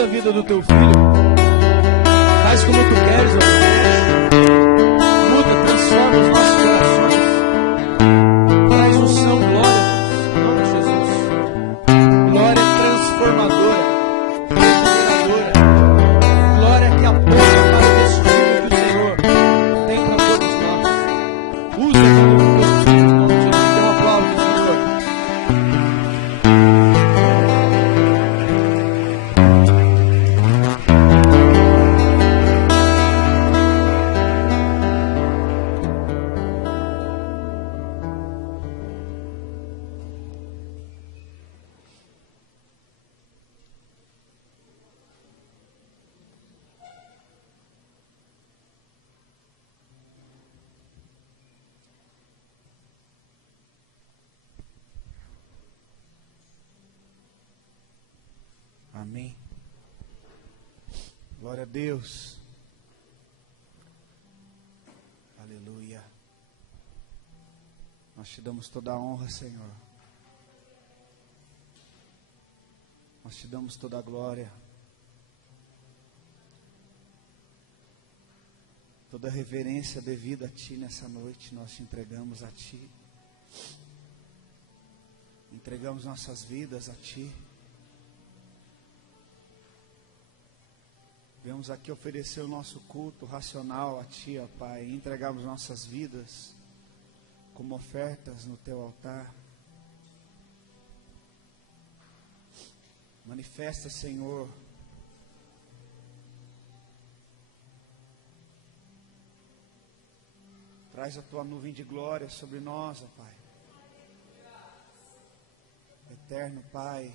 usa a vida do teu filho. Faz como tu queres, ó Deus. Muda, transforma os nossos corações. Traz unção, glória, Deus. Em nome de Jesus. Glória transformadora, regeneradora. Glória que aponta para o destino que o Senhor tem para todos nós. Usa a vida do teu filho, em nome de Jesus. Dê um aplauso, Senhor. Amém. Glória a Deus. Aleluia. Nós te damos toda a honra, Senhor. Nós te damos toda a glória. Toda a reverência devida a Ti nessa noite, nós te entregamos a Ti. Entregamos nossas vidas a Ti. Viemos aqui oferecer o nosso culto racional a Ti, ó Pai, e entregarmos nossas vidas como ofertas no Teu altar. Manifesta, Senhor, traz a Tua nuvem de glória sobre nós, ó Pai. Eterno Pai,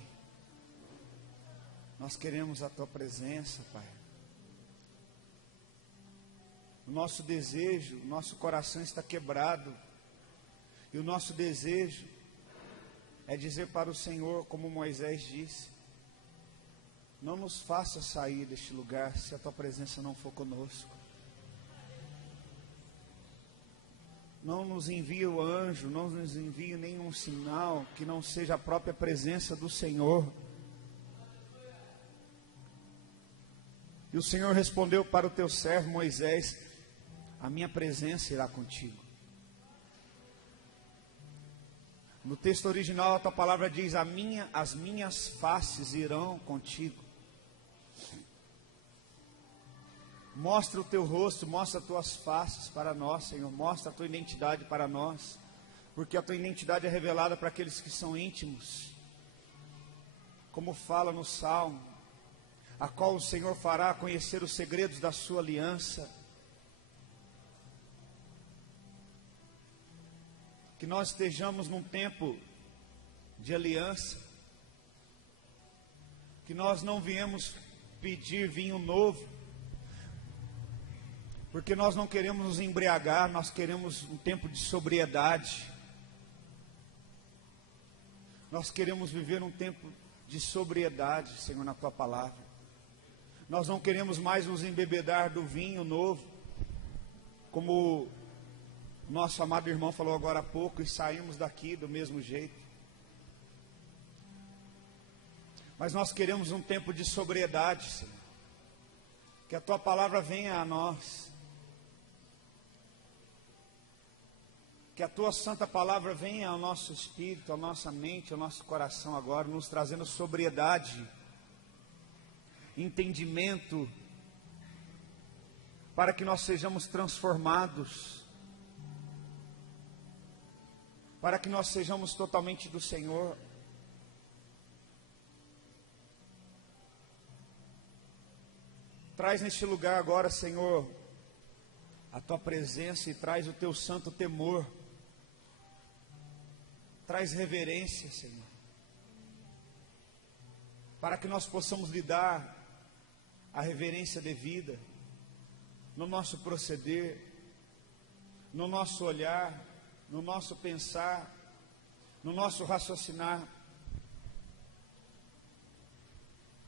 nós queremos a Tua presença, Pai. O nosso desejo, o nosso coração está quebrado. E o nosso desejo é dizer para o Senhor, como Moisés disse: não nos faça sair deste lugar se a Tua presença não for conosco. Não nos envie o anjo, não nos envie nenhum sinal que não seja a própria presença do Senhor. E o Senhor respondeu para o Teu servo Moisés: a minha presença irá contigo. No texto original a Tua palavra diz: as minhas faces irão contigo. Mostra o Teu rosto, mostra as Tuas faces para nós, Senhor. Mostra a Tua identidade para nós, porque a Tua identidade é revelada para aqueles que são íntimos. Como fala no Salmo, a qual o Senhor fará conhecer os segredos da sua aliança. Que nós estejamos num tempo de aliança, que nós não viemos pedir vinho novo, porque nós não queremos nos embriagar, nós queremos um tempo de sobriedade. Nós queremos viver um tempo de sobriedade, Senhor, na Tua palavra. Nós não queremos mais nos embebedar do vinho novo, como nosso amado irmão falou agora há pouco, e saímos daqui do mesmo jeito. Mas nós queremos um tempo de sobriedade, Senhor. Que a Tua palavra venha a nós. Que a Tua santa palavra venha ao nosso espírito, à nossa mente, ao nosso coração agora, nos trazendo sobriedade, entendimento, para que nós sejamos transformados, para que nós sejamos totalmente do Senhor. Traz neste lugar agora, Senhor, a Tua presença e traz o Teu santo temor. Traz reverência, Senhor, para que nós possamos lhe dar a reverência devida no nosso proceder, no nosso olhar, no nosso pensar, no nosso raciocinar,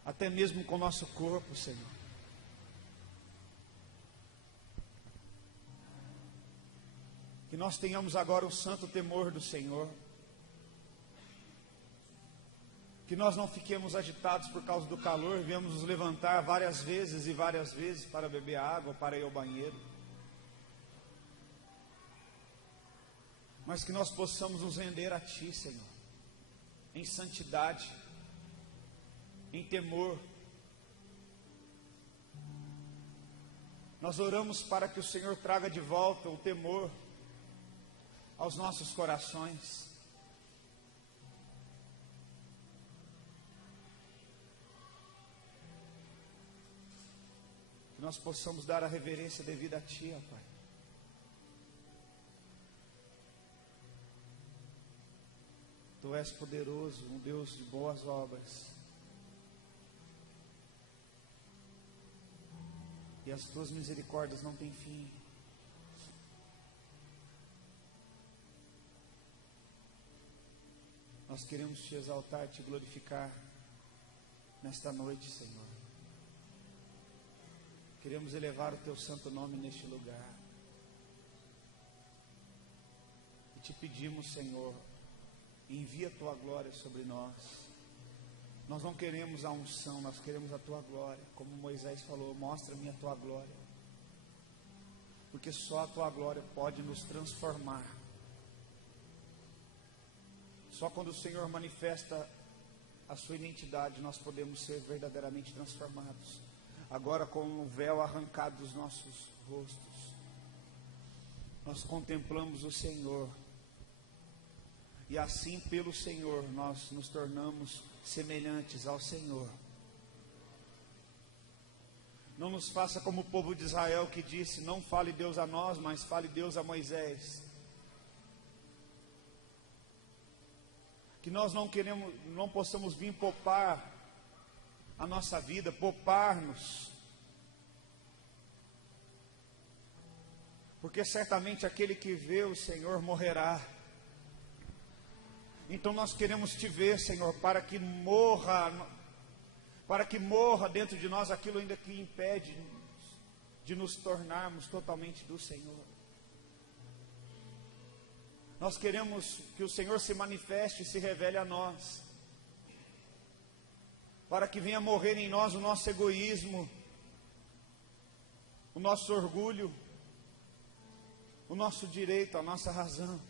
até mesmo com o nosso corpo, Senhor. Que nós tenhamos agora o santo temor do Senhor. Que nós não fiquemos agitados por causa do calor, viemos nos levantar várias vezes para beber água, para ir ao banheiro. Mas que nós possamos nos render a Ti, Senhor, em santidade, em temor. Nós oramos para que o Senhor traga de volta o temor aos nossos corações. Que nós possamos dar a reverência devida a Ti, ó Pai. Tu és poderoso, um Deus de boas obras. E as Tuas misericórdias não têm fim. Nós queremos Te exaltar, Te glorificar nesta noite, Senhor. Queremos elevar o Teu santo nome neste lugar. E Te pedimos, Senhor, envia a Tua glória sobre nós. Nós não queremos a unção, nós queremos a Tua glória. Como Moisés falou, mostra-me a Tua glória. Porque só a Tua glória pode nos transformar. Só quando o Senhor manifesta a Sua identidade, nós podemos ser verdadeiramente transformados. Agora, com o véu arrancado dos nossos rostos, nós contemplamos o Senhor. E assim, pelo Senhor, nós nos tornamos semelhantes ao Senhor. Não nos faça como o povo de Israel que disse: não fale Deus a nós, mas fale Deus a Moisés. Que nós não possamos vir poupar a nossa vida, poupar-nos. Porque certamente aquele que vê o Senhor morrerá. Então nós queremos Te ver, Senhor, para que morra dentro de nós aquilo ainda que impede de nos tornarmos totalmente do Senhor. Nós queremos que o Senhor se manifeste e se revele a nós, para que venha morrer em nós o nosso egoísmo, o nosso orgulho, o nosso direito, a nossa razão.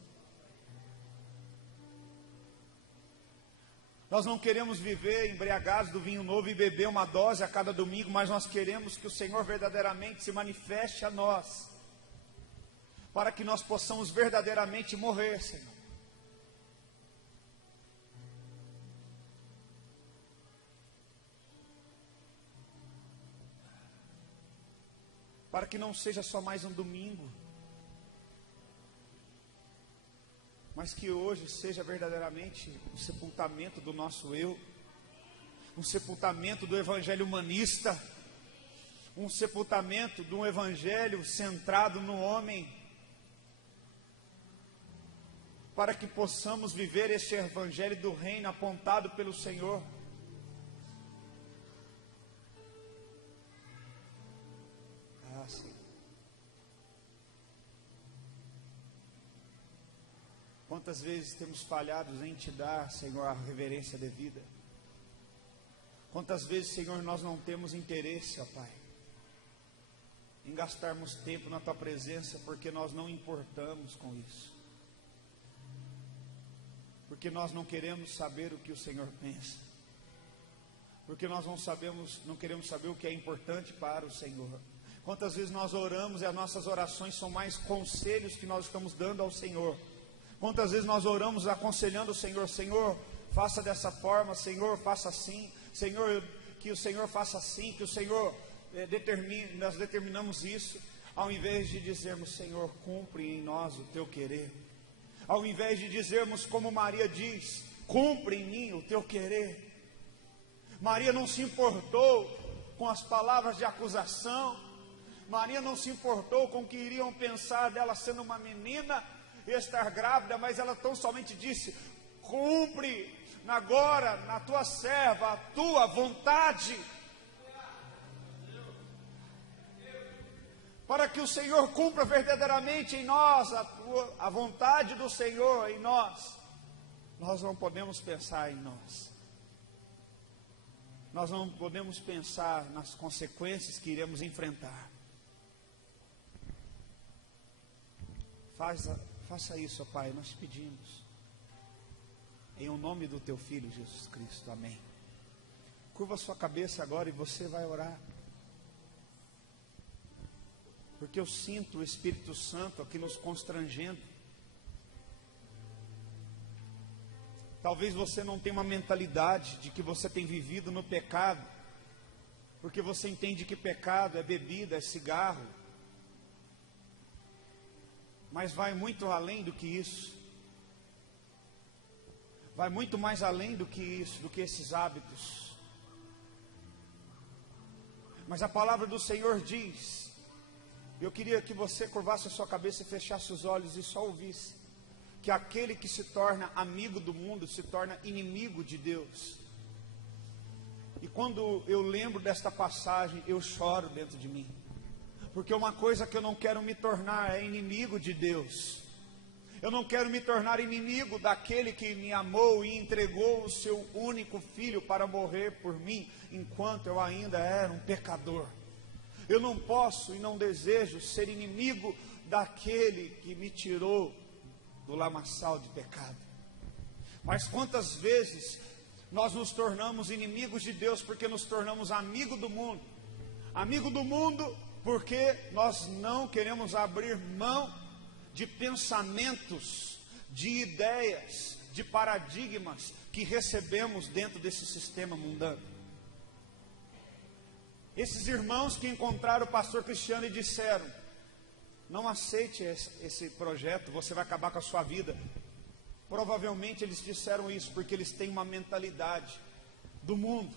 Nós não queremos viver embriagados do vinho novo e beber uma dose a cada domingo, mas nós queremos que o Senhor verdadeiramente se manifeste a nós, para que nós possamos verdadeiramente morrer, Senhor. Para que não seja só mais um domingo, mas que hoje seja verdadeiramente o sepultamento do nosso eu, um sepultamento do evangelho humanista, um sepultamento de um evangelho centrado no homem, para que possamos viver este evangelho do reino apontado pelo Senhor. Sim. Quantas vezes temos falhado em Te dar, Senhor, a reverência devida? Quantas vezes, Senhor, nós não temos interesse, ó Pai, em gastarmos tempo na Tua presença, porque nós não importamos com isso, porque nós não queremos saber o que o Senhor pensa, porque nós não queremos saber o que é importante para o Senhor. Quantas vezes nós oramos e as nossas orações são mais conselhos que nós estamos dando ao Senhor. Quantas vezes nós oramos aconselhando o Senhor: Senhor, faça dessa forma, Senhor, faça assim, Senhor, que o Senhor faça assim, que o Senhor determine. Nós determinamos isso, ao invés de dizermos: Senhor, cumpre em nós o Teu querer. Ao invés de dizermos como Maria diz: cumpre em mim o Teu querer. Maria não se importou com as palavras de acusação. Maria não se importou com o que iriam pensar dela sendo uma menina e estar grávida, mas ela tão somente disse: cumpre agora na Tua serva a Tua vontade, para que o Senhor cumpra verdadeiramente em nós a vontade do Senhor em nós. Nós não podemos pensar em nós, nós não podemos pensar nas consequências que iremos enfrentar. Faça isso, ó Pai, nós pedimos. Em o nome do Teu Filho Jesus Cristo, amém. Curva sua cabeça agora e você vai orar. Porque eu sinto o Espírito Santo aqui nos constrangendo. Talvez você não tenha uma mentalidade de que você tem vivido no pecado, porque você entende que pecado é bebida, é cigarro. Mas vai muito além do que isso. Vai muito mais além do que isso, do que esses hábitos. Mas a palavra do Senhor diz, eu queria que você curvasse a sua cabeça e fechasse os olhos e só ouvisse, que aquele que se torna amigo do mundo se torna inimigo de Deus. E quando eu lembro desta passagem, eu choro dentro de mim. Porque uma coisa que eu não quero me tornar é inimigo de Deus. Eu não quero me tornar inimigo daquele que me amou e entregou o seu único filho para morrer por mim, enquanto eu ainda era um pecador. Eu não posso e não desejo ser inimigo daquele que me tirou do lamaçal de pecado. Mas quantas vezes nós nos tornamos inimigos de Deus porque nos tornamos amigo do mundo? Amigo do mundo porque nós não queremos abrir mão de pensamentos, de ideias, de paradigmas que recebemos dentro desse sistema mundano. Esses irmãos que encontraram o pastor Cristiano e disseram: não aceite esse projeto, você vai acabar com a sua vida. Provavelmente eles disseram isso porque eles têm uma mentalidade do mundo.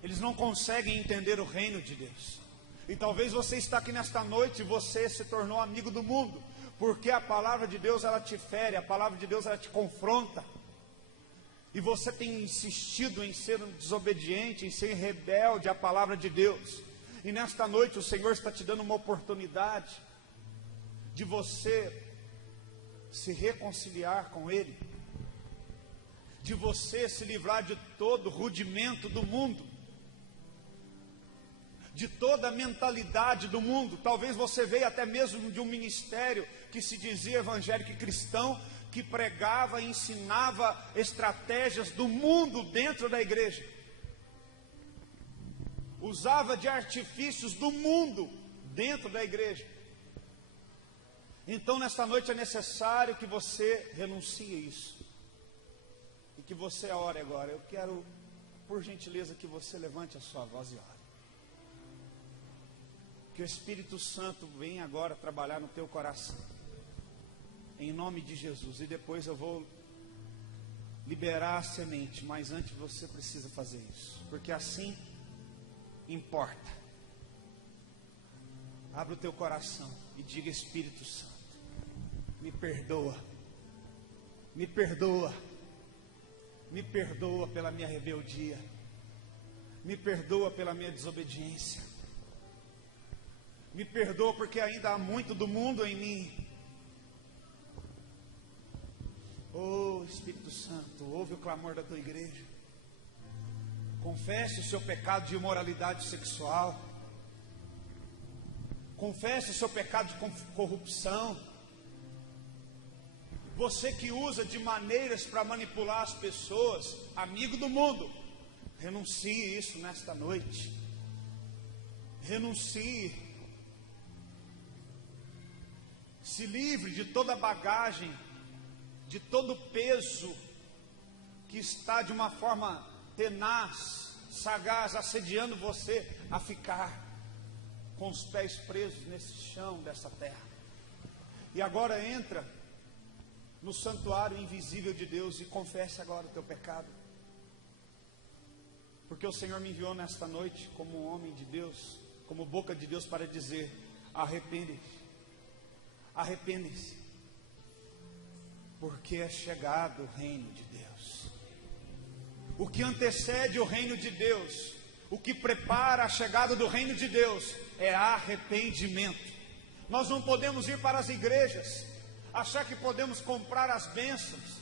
Eles não conseguem entender o reino de Deus. E talvez você está aqui nesta noite e você se tornou amigo do mundo, porque a palavra de Deus ela te fere, a palavra de Deus ela te confronta. E você tem insistido em ser desobediente, em ser rebelde à palavra de Deus. E nesta noite o Senhor está te dando uma oportunidade de você se reconciliar com Ele, de você se livrar de todo rudimento do mundo, de toda a mentalidade do mundo. Talvez você veio até mesmo de um ministério que se dizia evangélico e cristão, que pregava e ensinava estratégias do mundo dentro da igreja, usava de artifícios do mundo dentro da igreja. Então nesta noite é necessário que você renuncie a isso, e que você ore agora. Eu quero, por gentileza, que você levante a sua voz e ore. Que o Espírito Santo venha agora trabalhar no teu coração, em nome de Jesus. E depois eu vou liberar a semente, mas antes você precisa fazer isso, porque assim importa. Abre o teu coração e diga: Espírito Santo, me perdoa, me perdoa, me perdoa pela minha rebeldia, me perdoa pela minha desobediência, me perdoa porque ainda há muito do mundo em mim. Oh Espírito Santo, ouve o clamor da tua igreja. Confesse o seu pecado de imoralidade sexual, confesse o seu pecado de corrupção. Você que usa de maneiras para manipular as pessoas, amigo do mundo, renuncie isso nesta noite. Renuncie. Se livre de toda bagagem, de todo peso que está de uma forma tenaz, sagaz, assediando você a ficar com os pés presos nesse chão dessa terra. E agora entra no santuário invisível de Deus e confesse agora o teu pecado, porque o Senhor me enviou nesta noite como um homem de Deus, como boca de Deus, para dizer: arrepende-se, arrepende-se, porque é chegado o reino de Deus. O que antecede o reino de Deus, o que prepara a chegada do reino de Deus, é arrependimento. Nós não podemos ir para as igrejas, achar que podemos comprar as bênçãos,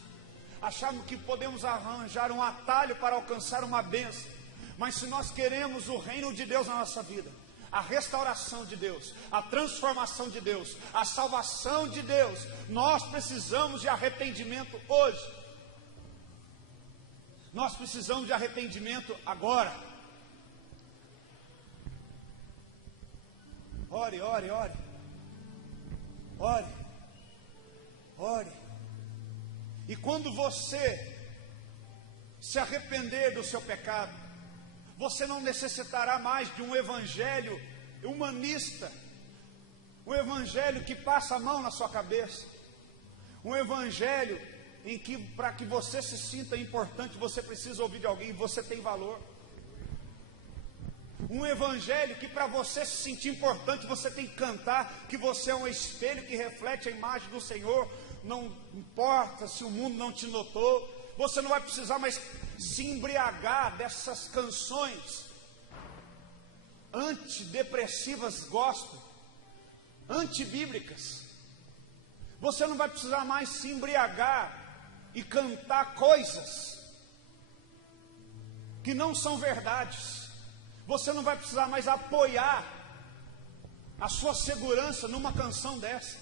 Achamos que podemos arranjar um atalho para alcançar uma bênção. Mas se nós queremos o reino de Deus na nossa vida, a restauração de Deus, a transformação de Deus, a salvação de Deus, nós precisamos de arrependimento hoje. Nós precisamos de arrependimento agora. Ore, ore, ore. Ore. Ore. E quando você se arrepender do seu pecado, você não necessitará mais de um evangelho humanista, um evangelho que passa a mão na sua cabeça, um evangelho em que, para que você se sinta importante, você precisa ouvir de alguém e você tem valor. Um evangelho que, para você se sentir importante, você tem que cantar que você é um espelho que reflete a imagem do Senhor. Não importa se o mundo não te notou, você não vai precisar mais se embriagar dessas canções antidepressivas gospel, antibíblicas. Você não vai precisar mais se embriagar e cantar coisas que não são verdades. Você não vai precisar mais apoiar a sua segurança numa canção dessa,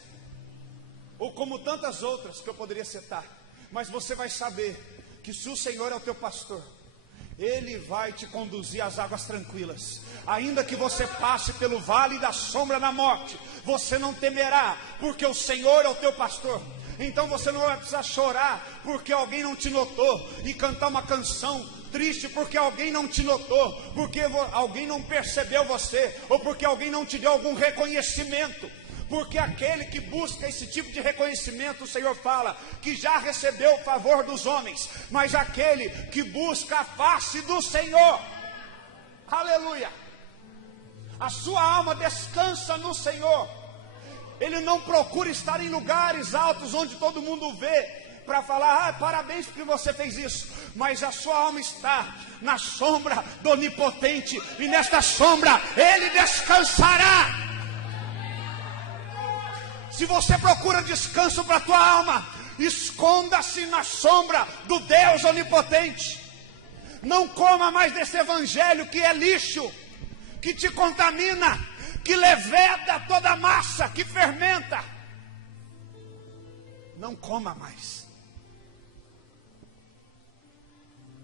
ou como tantas outras que eu poderia citar. Mas você vai saber que se o Senhor é o teu pastor, Ele vai te conduzir às águas tranquilas. Ainda que você passe pelo vale da sombra da morte, você não temerá, porque o Senhor é o teu pastor. Então você não vai precisar chorar porque alguém não te notou, e cantar uma canção triste porque alguém não te notou, porque alguém não percebeu você, ou porque alguém não te deu algum reconhecimento. Porque aquele que busca esse tipo de reconhecimento, o Senhor fala que já recebeu o favor dos homens, mas aquele que busca a face do Senhor, aleluia, a sua alma descansa no Senhor. Ele não procura estar em lugares altos onde todo mundo vê, para falar, parabéns porque você fez isso. Mas a sua alma está na sombra do Onipotente, e nesta sombra Ele descansará. Se você procura descanso para a tua alma, esconda-se na sombra do Deus Onipotente. Não coma mais desse evangelho que é lixo, que te contamina, que leveda toda a massa, que fermenta. Não coma mais.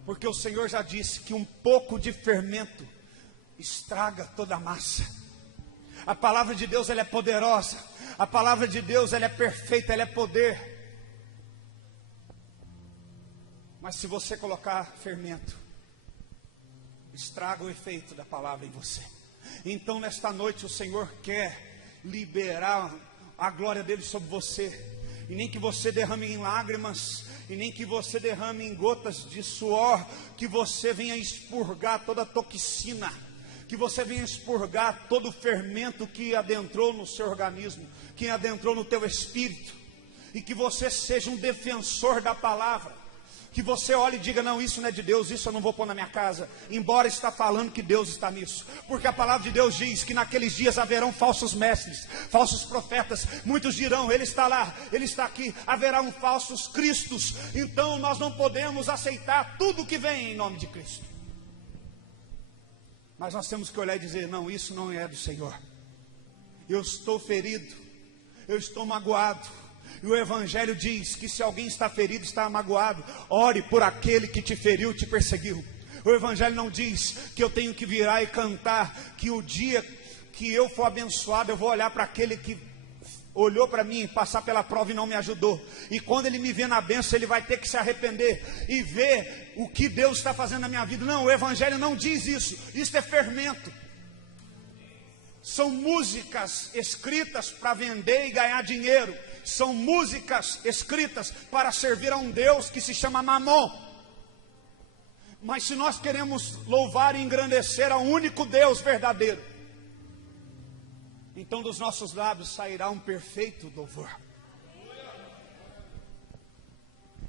Porque o Senhor já disse que um pouco de fermento estraga toda a massa. A palavra de Deus, ela é poderosa. A palavra de Deus, ela é perfeita, ela é poder. Mas se você colocar fermento, estraga o efeito da palavra em você. Então nesta noite o Senhor quer liberar a glória dele sobre você. E nem que você derrame em lágrimas, e nem que você derrame em gotas de suor, que você venha expurgar toda a toxina, que você venha expurgar todo o fermento que adentrou no seu organismo, que adentrou no teu espírito, e que você seja um defensor da palavra, que você olhe e diga, não, isso não é de Deus, isso eu não vou pôr na minha casa, embora está falando que Deus está nisso, porque a palavra de Deus diz que naqueles dias haverão falsos mestres, falsos profetas, muitos dirão, ele está lá, ele está aqui, haverão falsos cristos. Então nós não podemos aceitar tudo que vem em nome de Cristo, mas nós temos que olhar e dizer, não, isso não é do Senhor. Eu estou ferido, eu estou magoado, e o Evangelho diz que se alguém está ferido, está magoado, ore por aquele que te feriu, te perseguiu. O Evangelho não diz que eu tenho que virar e cantar, que o dia que eu for abençoado, eu vou olhar para aquele que olhou para mim, passar pela prova e não me ajudou, e quando ele me vê na bênção, ele vai ter que se arrepender e ver o que Deus está fazendo na minha vida. Não, o Evangelho não diz isso. Isso é fermento. São músicas escritas para vender e ganhar dinheiro. São músicas escritas para servir a um Deus que se chama Mamon. Mas se nós queremos louvar e engrandecer ao único Deus verdadeiro, então dos nossos lábios sairá um perfeito louvor.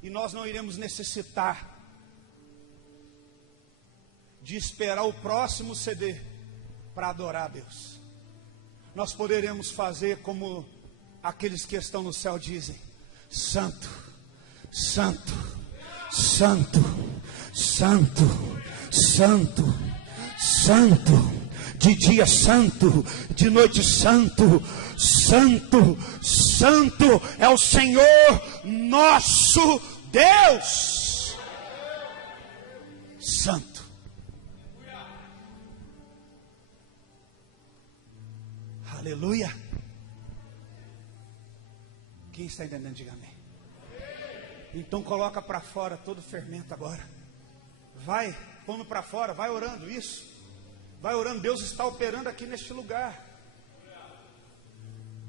E nós não iremos necessitar de esperar o próximo CD para adorar a Deus. Nós poderemos fazer como aqueles que estão no céu dizem: Santo, Santo, Santo, santo, santo, santo, de dia santo, de noite santo, santo, santo é o Senhor nosso Deus. Santo. Aleluia. Quem está entendendo, diga amém. Então coloca para fora todo o fermento agora. Vai pondo para fora, vai orando isso. Vai orando, Deus está operando aqui neste lugar.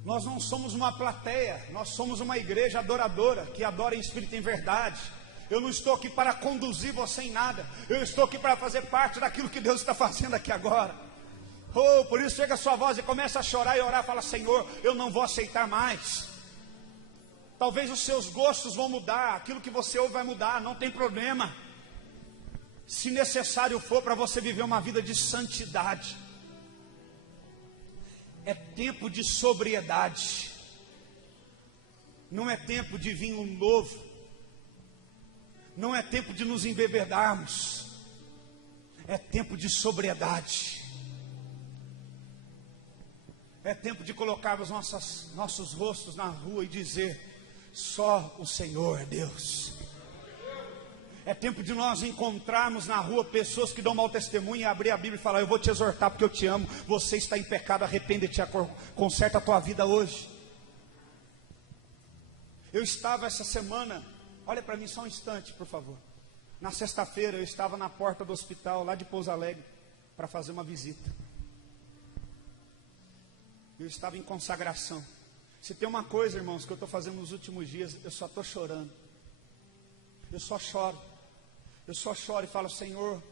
Nós não somos uma plateia, nós somos uma igreja adoradora, que adora em espírito e em verdade. Eu não estou aqui para conduzir você em nada. Eu estou aqui para fazer parte daquilo que Deus está fazendo aqui agora. Oh, por isso chega a sua voz e começa a chorar e orar. Fala: Senhor, eu não vou aceitar mais. Talvez os seus gostos vão mudar, aquilo que você ouve vai mudar, não tem problema. Se necessário for para você viver uma vida de santidade. É tempo de sobriedade. Não é tempo de vinho novo. Não é tempo de nos embebedarmos. É tempo de sobriedade. É tempo de colocarmos nossos rostos na rua e dizer: só o Senhor é Deus. É tempo de nós encontrarmos na rua pessoas que dão mau testemunho e abrir a Bíblia e falar: eu vou te exortar porque eu te amo. Você está em pecado, arrepende-te, conserta a tua vida hoje. Eu estava essa semana, olha para mim só um instante, por favor. Na sexta-feira eu estava na porta do hospital lá de Pouso Alegre para fazer uma visita. Eu estava em consagração. Se tem uma coisa, irmãos, que eu estou fazendo nos últimos dias, eu só estou chorando. Eu só choro. Eu só choro e falo: Senhor,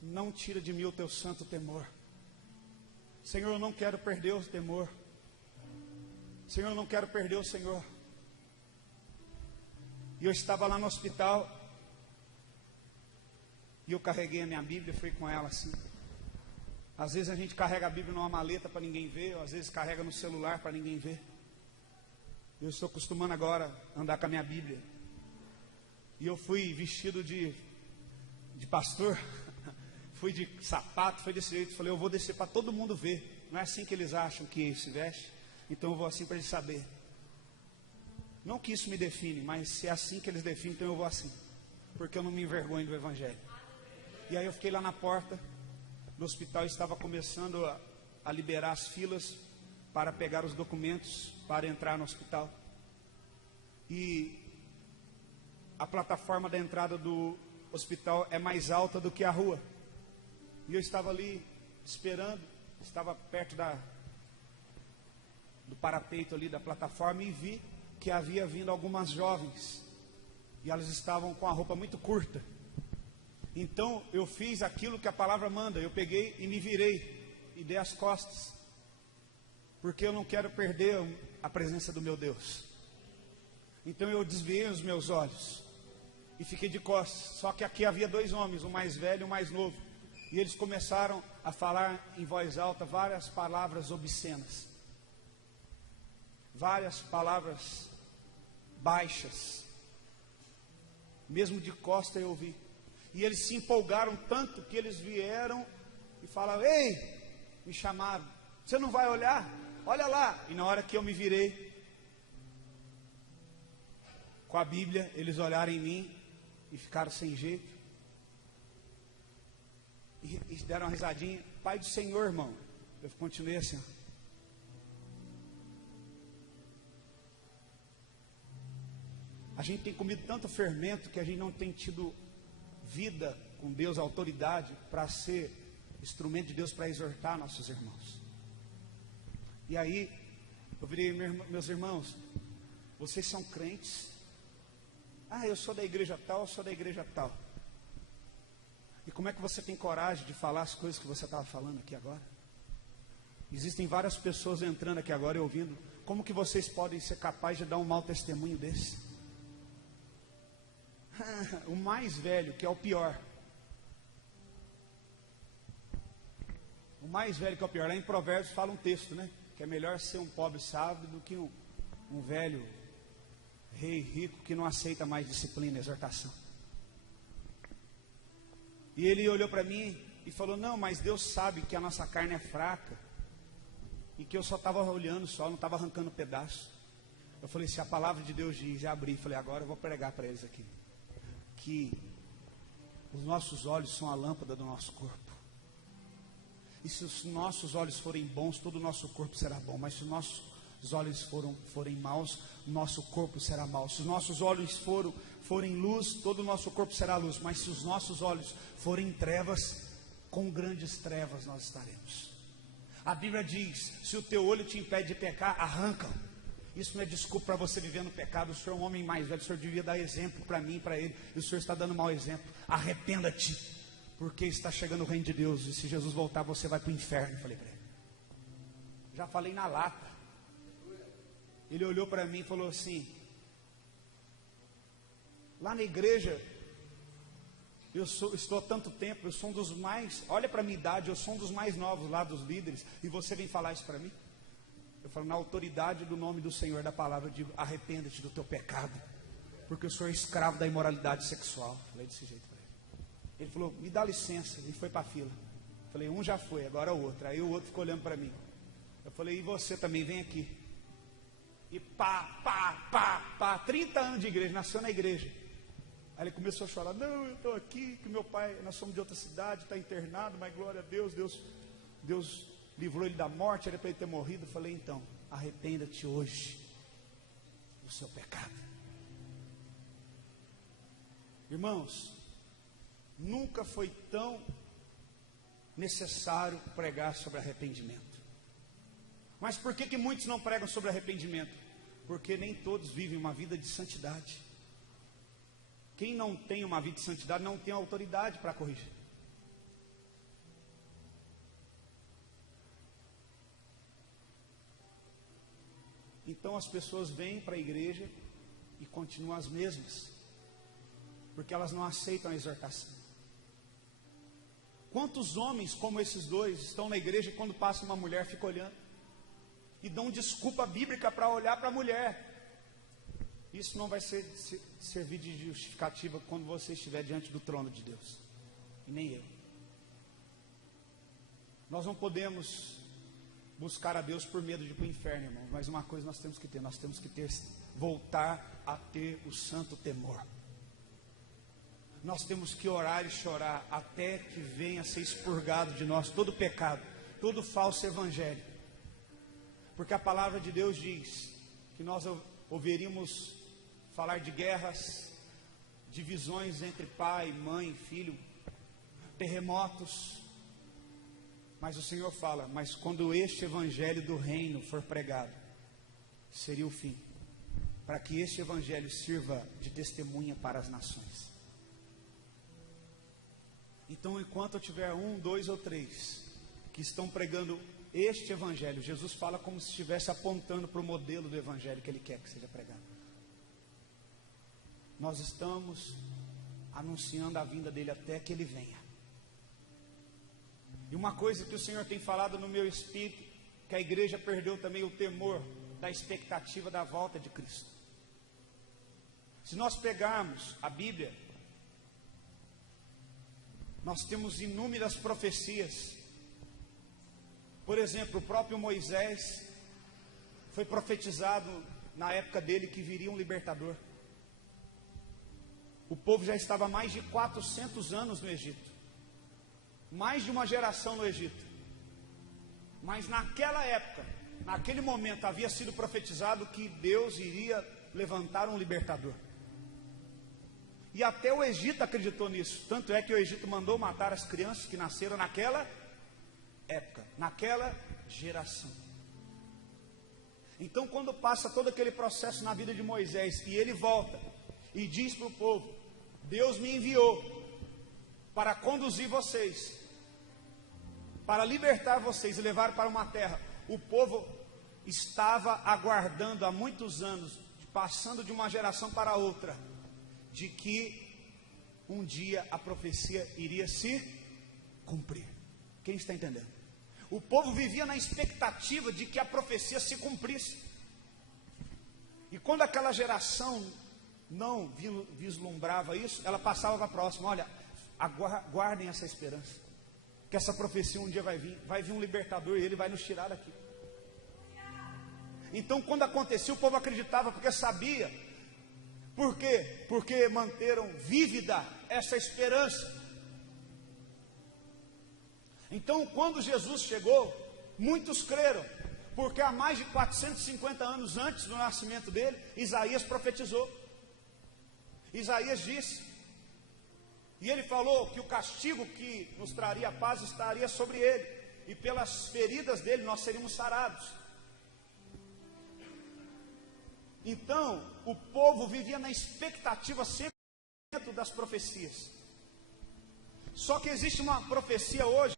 não tira de mim o teu santo temor. Senhor, eu não quero perder o temor. Senhor, eu não quero perder o Senhor. E eu estava lá no hospital. E eu carreguei a minha Bíblia e fui com ela assim. Às vezes a gente carrega a Bíblia numa maleta para ninguém ver, ou às vezes carrega no celular para ninguém ver. Eu estou acostumando agora a andar com a minha Bíblia. E eu fui vestido de pastor, fui de sapato, foi desse jeito. Falei: eu vou descer para todo mundo ver. Não é assim que eles acham que se veste, então eu vou assim para eles saberem. Não que isso me define, mas se é assim que eles definem, então eu vou assim, porque eu não me envergonho do Evangelho. E aí eu fiquei lá na porta do hospital, estava começando a liberar as filas para pegar os documentos para entrar no hospital. E a plataforma da entrada do hospital é mais alta do que a rua. E eu estava ali esperando, estava perto do parapeito ali da plataforma e vi que havia vindo algumas jovens. E elas estavam com a roupa muito curta. Então eu fiz aquilo que a palavra manda. Eu peguei e me virei e dei as costas. Porque eu não quero perder a presença do meu Deus. Então eu desviei os meus olhos e fiquei de costas. Só que aqui havia dois homens, um mais velho e um mais novo. E eles começaram a falar em voz alta várias palavras obscenas. Várias palavras baixas. Mesmo de costas eu ouvi. E eles se empolgaram tanto que eles vieram e falaram: ei, me chamaram. Você não vai olhar? Olha lá. E na hora que eu me virei com a Bíblia, eles olharam em mim e ficaram sem jeito. E deram uma risadinha. Pai do Senhor, irmão. Eu continuei assim. A gente tem comido tanto fermento que a gente não tem tido vida com Deus, autoridade para ser instrumento de Deus para exortar nossos irmãos. E aí eu virei: meus irmãos, vocês são crentes? Ah, eu sou da igreja tal, eu sou da igreja tal. E como é que você tem coragem de falar as coisas que você estava falando aqui agora? Existem várias pessoas entrando aqui agora e ouvindo. Como que vocês podem ser capazes de dar um mau testemunho desse? O mais velho, que é o pior. O mais velho que é o pior. Lá em Provérbios fala um texto, né? Que é melhor ser um pobre sábio do que um velho rei rico que não aceita mais disciplina e exortação. E ele olhou para mim e falou: não, mas Deus sabe que a nossa carne é fraca. E que eu só estava olhando só, não estava arrancando pedaço. Eu falei: se a palavra de Deus diz, já abri. Falei: agora eu vou pregar para eles aqui. Que os nossos olhos são a lâmpada do nosso corpo. E se os nossos olhos forem bons, todo o nosso corpo será bom. Mas se os nossos olhos forem maus, o nosso corpo será mau. Se os nossos olhos forem luz, todo o nosso corpo será luz. Mas se os nossos olhos forem trevas, com grandes trevas nós estaremos. A Bíblia diz: se o teu olho te impede de pecar, arranca-o. Isso não é desculpa para você viver no pecado. O senhor é um homem mais velho, o senhor devia dar exemplo para mim e para ele, e o senhor está dando mau exemplo. Arrependa-te, porque está chegando o reino de Deus, e se Jesus voltar, você vai para o inferno. Falei para ele. Já falei na lata. Ele olhou para mim e falou assim: lá na igreja, estou há tanto tempo, eu sou um dos mais, olha para a minha idade, eu sou um dos mais novos lá dos líderes, e você vem falar isso para mim? Eu falo: na autoridade do nome do Senhor, da palavra, eu digo: arrependa-te do teu pecado, porque eu sou escravo da imoralidade sexual. Falei desse jeito para ele. Ele falou: me dá licença, e foi para a fila. Falei: um já foi, agora o outro. Aí o outro ficou olhando para mim. Eu falei: e você também, vem aqui. E pá, 30 anos de igreja, nasceu na igreja. Aí ele começou a chorar: não, eu estou aqui, que meu pai, nós somos de outra cidade, está internado, mas glória a Deus, Deus livrou ele da morte, era para ele ter morrido. Eu falei: então, arrependa-te hoje do seu pecado. Irmãos, nunca foi tão necessário pregar sobre arrependimento. Mas por que muitos não pregam sobre arrependimento? Porque nem todos vivem uma vida de santidade. Quem não tem uma vida de santidade não tem autoridade para corrigir. Então as pessoas vêm para a igreja e continuam as mesmas, porque elas não aceitam a exortação. Quantos homens como esses dois estão na igreja e quando passa uma mulher fica olhando e dão desculpa bíblica para olhar para a mulher? Isso não vai servir de justificativa quando você estiver diante do trono de Deus, e nem eu. Nós não podemos buscar a Deus por medo de ir para o inferno, irmão. Mas uma coisa nós temos que voltar a ter o santo temor. Nós temos que orar e chorar até que venha a ser expurgado de nós todo pecado, todo falso evangelho. Porque a palavra de Deus diz que nós ouviríamos falar de guerras, divisões entre pai, mãe, filho, terremotos. Mas o Senhor fala: mas quando este evangelho do reino for pregado, seria o fim, para que este evangelho sirva de testemunha para as nações. Então, enquanto eu tiver 1, 2 ou 3 que estão pregando este evangelho, Jesus fala como se estivesse apontando para o modelo do evangelho que Ele quer que seja pregado. Nós estamos anunciando a vinda dEle até que Ele venha. E uma coisa que o Senhor tem falado no meu espírito, que a igreja perdeu também o temor da expectativa da volta de Cristo. Se nós pegarmos a Bíblia, nós temos inúmeras profecias. Por exemplo, o próprio Moisés foi profetizado na época dele que viria um libertador. O povo já estava há mais de 400 anos no Egito. Mais de uma geração no Egito. Mas naquela época, naquele momento, havia sido profetizado que Deus iria levantar um libertador. E até o Egito acreditou nisso. Tanto é que o Egito mandou matar as crianças que nasceram naquela época, naquela geração. Então, quando passa todo aquele processo na vida de Moisés e ele volta e diz para o povo: Deus me enviou para conduzir vocês, para libertar vocês e levar para uma terra. O povo estava aguardando há muitos anos, passando de uma geração para outra, de que um dia a profecia iria se cumprir. Quem está entendendo? O povo vivia na expectativa de que a profecia se cumprisse. E quando aquela geração não vislumbrava isso, ela passava para a próxima: olha, guardem essa esperança, que essa profecia um dia vai vir um libertador e ele vai nos tirar daqui. Então, quando acontecia, o povo acreditava porque sabia. Por quê? Porque manteram vívida essa esperança. Então, quando Jesus chegou, muitos creram, porque há mais de 450 anos antes do nascimento dele, Isaías profetizou. Isaías disse, e ele falou que o castigo que nos traria paz estaria sobre ele, e pelas feridas dele nós seríamos sarados. Então, o povo vivia na expectativa sempre das profecias. Só que existe uma profecia hoje,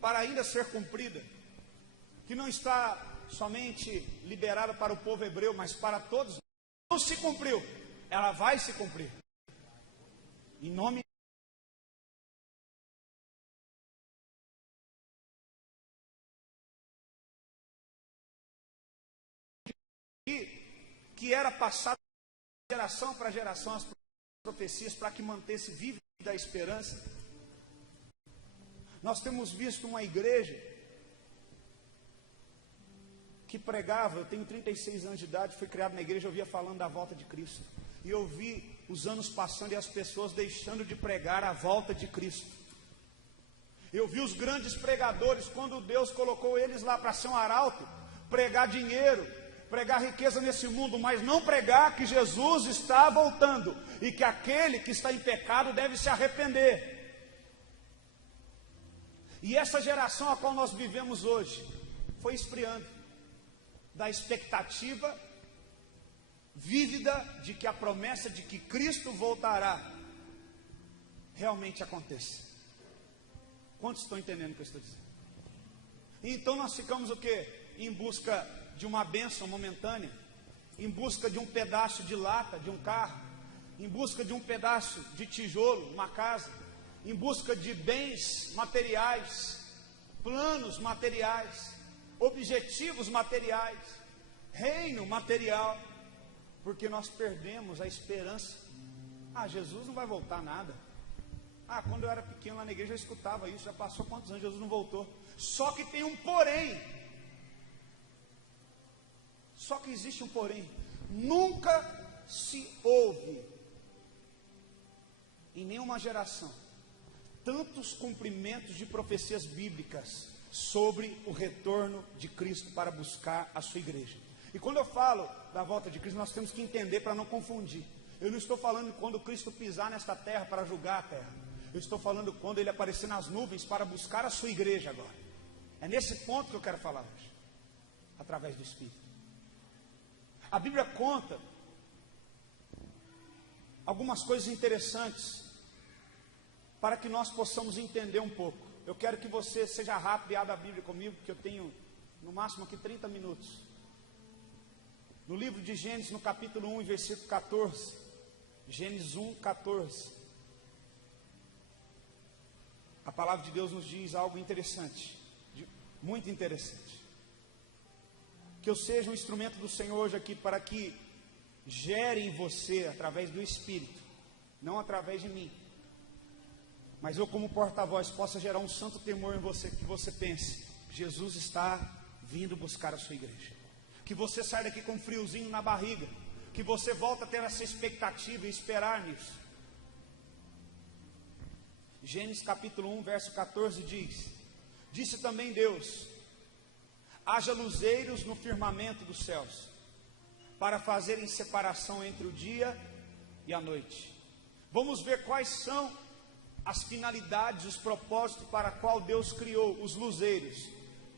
para ainda ser cumprida, que não está somente liberada para o povo hebreu, mas para todos. Não se cumpriu, ela vai se cumprir. Em nome que era passado de geração para geração as profecias para que mantesse viva a esperança. Nós temos visto uma igreja que pregava. Eu tenho 36 anos de idade, fui criado na igreja, eu via falando da volta de Cristo. E eu vi os anos passando e as pessoas deixando de pregar a volta de Cristo. Eu vi os grandes pregadores, quando Deus colocou eles lá para ser um arauto, pregar dinheiro, pregar riqueza nesse mundo, mas não pregar que Jesus está voltando e que aquele que está em pecado deve se arrepender. E essa geração a qual nós vivemos hoje foi esfriando da expectativa vívida de que a promessa de que Cristo voltará realmente aconteça. Quantos estão entendendo o que eu estou dizendo? Então nós ficamos o quê? Em busca de uma bênção momentânea, em busca de um pedaço de lata de um carro, em busca de um pedaço de tijolo, uma casa, em busca de bens materiais, planos materiais, objetivos materiais, reino material, porque nós perdemos a esperança. Jesus não vai voltar nada. Quando eu era pequeno lá na igreja eu escutava isso, já passou quantos anos, Jesus não voltou. Só que tem um porém. Só que existe um porém. Nunca se ouve em nenhuma geração tantos cumprimentos de profecias bíblicas sobre o retorno de Cristo para buscar a sua igreja. E quando eu falo da volta de Cristo, nós temos que entender para não confundir. Eu não estou falando quando Cristo pisar nesta terra para julgar a terra. Eu estou falando quando Ele aparecer nas nuvens para buscar a sua igreja agora. É nesse ponto que eu quero falar hoje, através do Espírito. A Bíblia conta algumas coisas interessantes para que nós possamos entender um pouco. Eu quero que você seja rápido e abra a Bíblia comigo, porque eu tenho no máximo aqui 30 minutos. No livro de Gênesis, no capítulo 1, versículo 14. Gênesis 1, 14. A palavra de Deus nos diz algo interessante, muito interessante. Que eu seja um instrumento do Senhor hoje aqui para que gere em você através do Espírito, não através de mim, mas eu como porta-voz possa gerar um santo temor em você, que você pense, Jesus está vindo buscar a sua igreja. Que você saia daqui com um friozinho na barriga, que você volta a ter essa expectativa e esperar nisso. Gênesis capítulo 1, verso 14 diz: Disse também Deus: haja luzeiros no firmamento dos céus, para fazerem separação entre o dia e a noite. Vamos ver quais são as finalidades, os propósitos para qual Deus criou os luzeiros: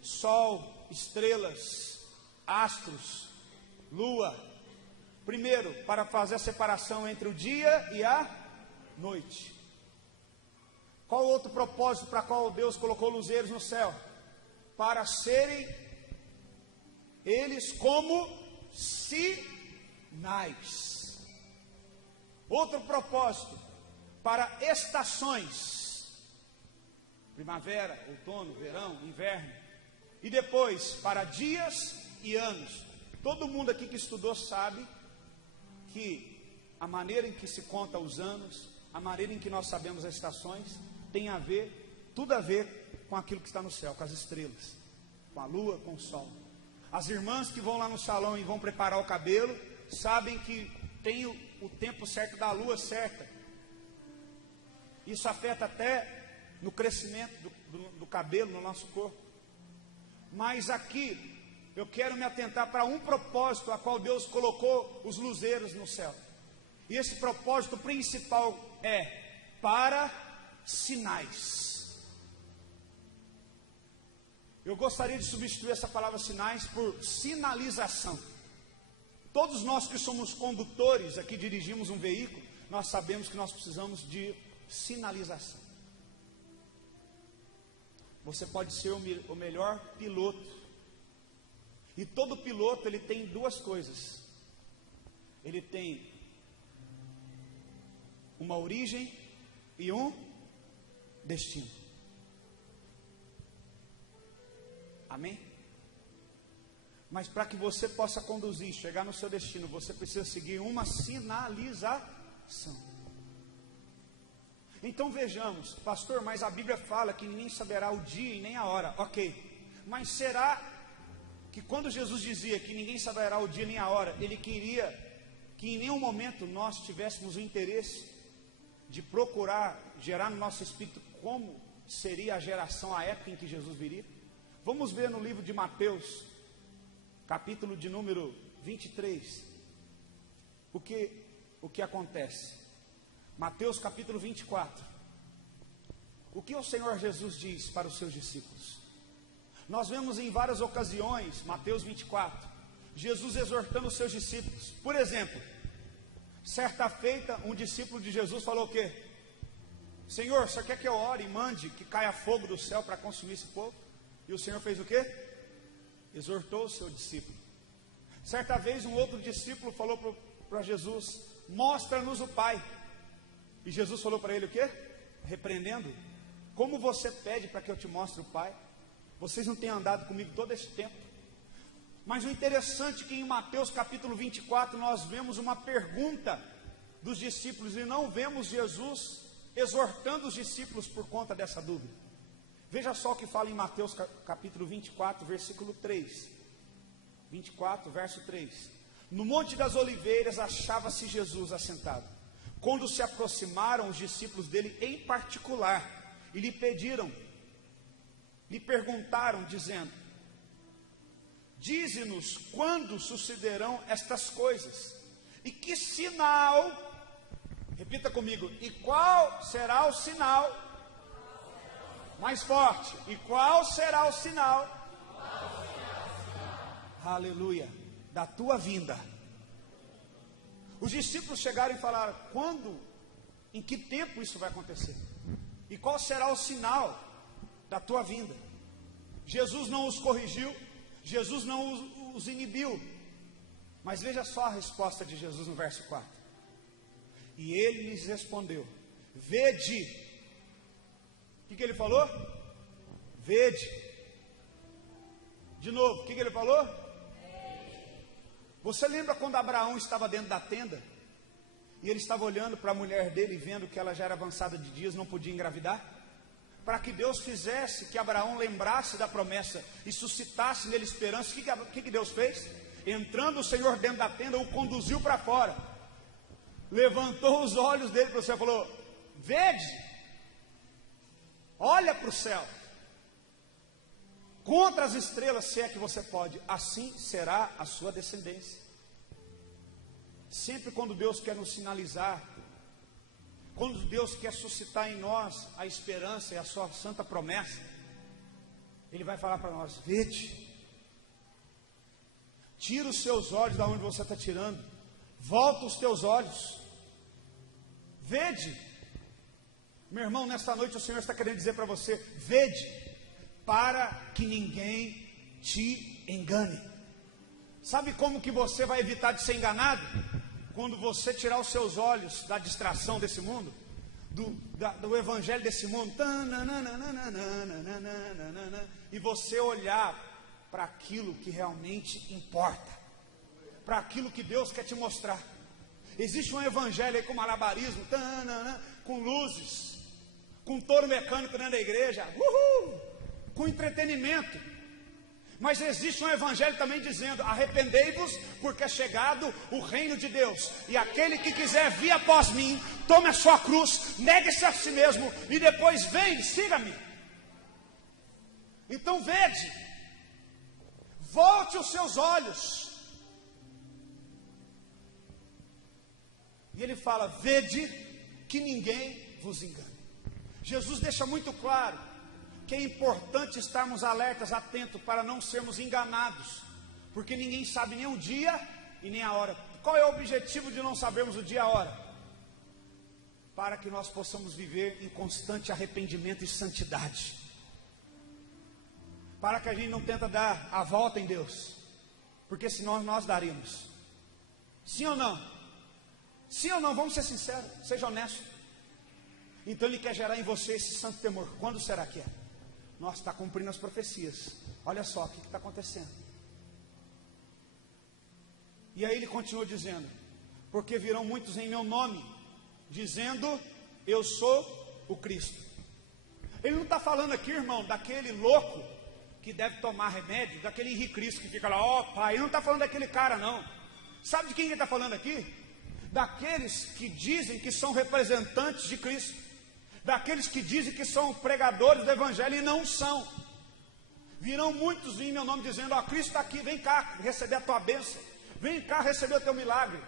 sol, estrelas, astros, lua. Primeiro, para fazer a separação entre o dia e a noite. Qual outro propósito para qual Deus colocou luzeiros no céu? Para serem eles como sinais. Outro propósito, para estações: primavera, outono, verão, inverno. E depois, para dias e anos. Todo mundo aqui que estudou sabe que a maneira em que se conta os anos a maneira em que nós sabemos as estações tem a ver, tudo a ver com aquilo que está no céu, com as estrelas, com a lua, com o sol. As irmãs que vão lá no salão e vão preparar o cabelo, sabem que tem o tempo certo da lua certa. Isso afeta até no crescimento do cabelo no nosso corpo. Mas aqui eu quero me atentar para um propósito a qual Deus colocou os luzeiros no céu. E esse propósito principal é para sinais. Eu gostaria de substituir essa palavra sinais por sinalização. Todos nós que somos condutores, aqui dirigimos um veículo, nós sabemos que nós precisamos de sinalização. Você pode ser o melhor piloto. E todo piloto, ele tem duas coisas. Ele tem uma origem e um destino. Amém? Mas para que você possa conduzir, chegar no seu destino, você precisa seguir uma sinalização. Então vejamos, pastor, mas a Bíblia fala que ninguém saberá o dia e nem a hora. Ok, mas será que quando Jesus dizia que ninguém saberá o dia nem a hora, Ele queria que em nenhum momento nós tivéssemos o interesse de procurar gerar no nosso espírito como seria a geração, a época em que Jesus viria? Vamos ver no livro de Mateus, capítulo de número 23, o que acontece. Mateus capítulo 24. O que o Senhor Jesus diz para os seus discípulos? Nós vemos em várias ocasiões, Mateus 24, Jesus exortando os seus discípulos. Por exemplo, certa feita, um discípulo de Jesus falou o quê? Senhor, você quer que eu ore e mande que caia fogo do céu para consumir esse povo? E o Senhor fez o quê? Exortou o seu discípulo. Certa vez um outro discípulo falou para Jesus: mostra-nos o Pai. E Jesus falou para ele o quê? Repreendendo: como você pede para que eu te mostre o Pai? Vocês não têm andado comigo todo esse tempo. Mas o interessante é que em Mateus capítulo 24 nós vemos uma pergunta dos discípulos e não vemos Jesus exortando os discípulos por conta dessa dúvida. Veja só o que fala em Mateus capítulo 24, versículo 3. 24, verso 3. No Monte das Oliveiras achava-se Jesus assentado. Quando se aproximaram os discípulos dele em particular e lhe perguntaram, dizendo: dize-nos quando sucederão estas coisas, e que sinal, repita comigo, e qual será o sinal, mais forte, e qual será o sinal, aleluia, da tua vinda? Os discípulos chegaram e falaram: quando, em que tempo isso vai acontecer? E qual será o sinal da tua vinda? Jesus não os corrigiu, Jesus não os inibiu, mas veja só a resposta de Jesus no verso 4. E ele lhes respondeu: vede. O que ele falou? Vede. De novo, o que ele falou? Você lembra quando Abraão estava dentro da tenda? E ele estava olhando para a mulher dele, vendo que ela já era avançada de dias, não podia engravidar? Para que Deus fizesse que Abraão lembrasse da promessa e suscitasse nele esperança, o que Deus fez? Entrando o Senhor dentro da tenda, o conduziu para fora, levantou os olhos dele para o céu e falou: vede, olha para o céu, contra as estrelas, se é que você pode, assim será a sua descendência. Sempre quando Deus quer nos sinalizar, quando Deus quer suscitar em nós a esperança e a sua santa promessa, Ele vai falar para nós: vede, tira os seus olhos da onde você está tirando, volta os teus olhos, vede. Meu irmão, nesta noite o Senhor está querendo dizer para você: vede, para que ninguém te engane. Sabe como que você vai evitar de ser enganado? Quando você tirar os seus olhos da distração desse mundo, do evangelho desse mundo, e você olhar para aquilo que realmente importa, para aquilo que Deus quer te mostrar. Existe um evangelho aí com malabarismo, com luzes, com touro mecânico dentro da igreja, com entretenimento. Mas existe um evangelho também dizendo: arrependei-vos, porque é chegado o reino de Deus, e aquele que quiser vir após mim, tome a sua cruz, negue-se a si mesmo, e depois vem, siga-me. Então vede, volte os seus olhos. E ele fala: vede que ninguém vos engane. Jesus deixa muito claro que é importante estarmos alertas, atentos, para não sermos enganados, porque ninguém sabe nem o dia e nem a hora. Qual é o objetivo de não sabermos o dia e a hora? Para que nós possamos viver em constante arrependimento e santidade, para que a gente não tenta dar a volta em Deus, porque senão nós daríamos. Sim ou não? Sim ou não? Vamos ser sinceros, seja honesto. Então ele quer gerar em você esse santo temor. Quando será que é? Nossa, está cumprindo as profecias. Olha só o que está acontecendo. E aí ele continua dizendo: porque virão muitos em meu nome, dizendo: eu sou o Cristo. Ele não está falando aqui, irmão, daquele louco que deve tomar remédio, daquele Henrique Cristo que fica lá, ó pai. Ele não está falando daquele cara, não. Sabe de quem ele está falando aqui? Daqueles que dizem que são representantes de Cristo, daqueles que dizem que são pregadores do Evangelho e não são. Virão muitos em meu nome dizendo: ó, Cristo está aqui, vem cá receber a tua bênção, vem cá receber o teu milagre.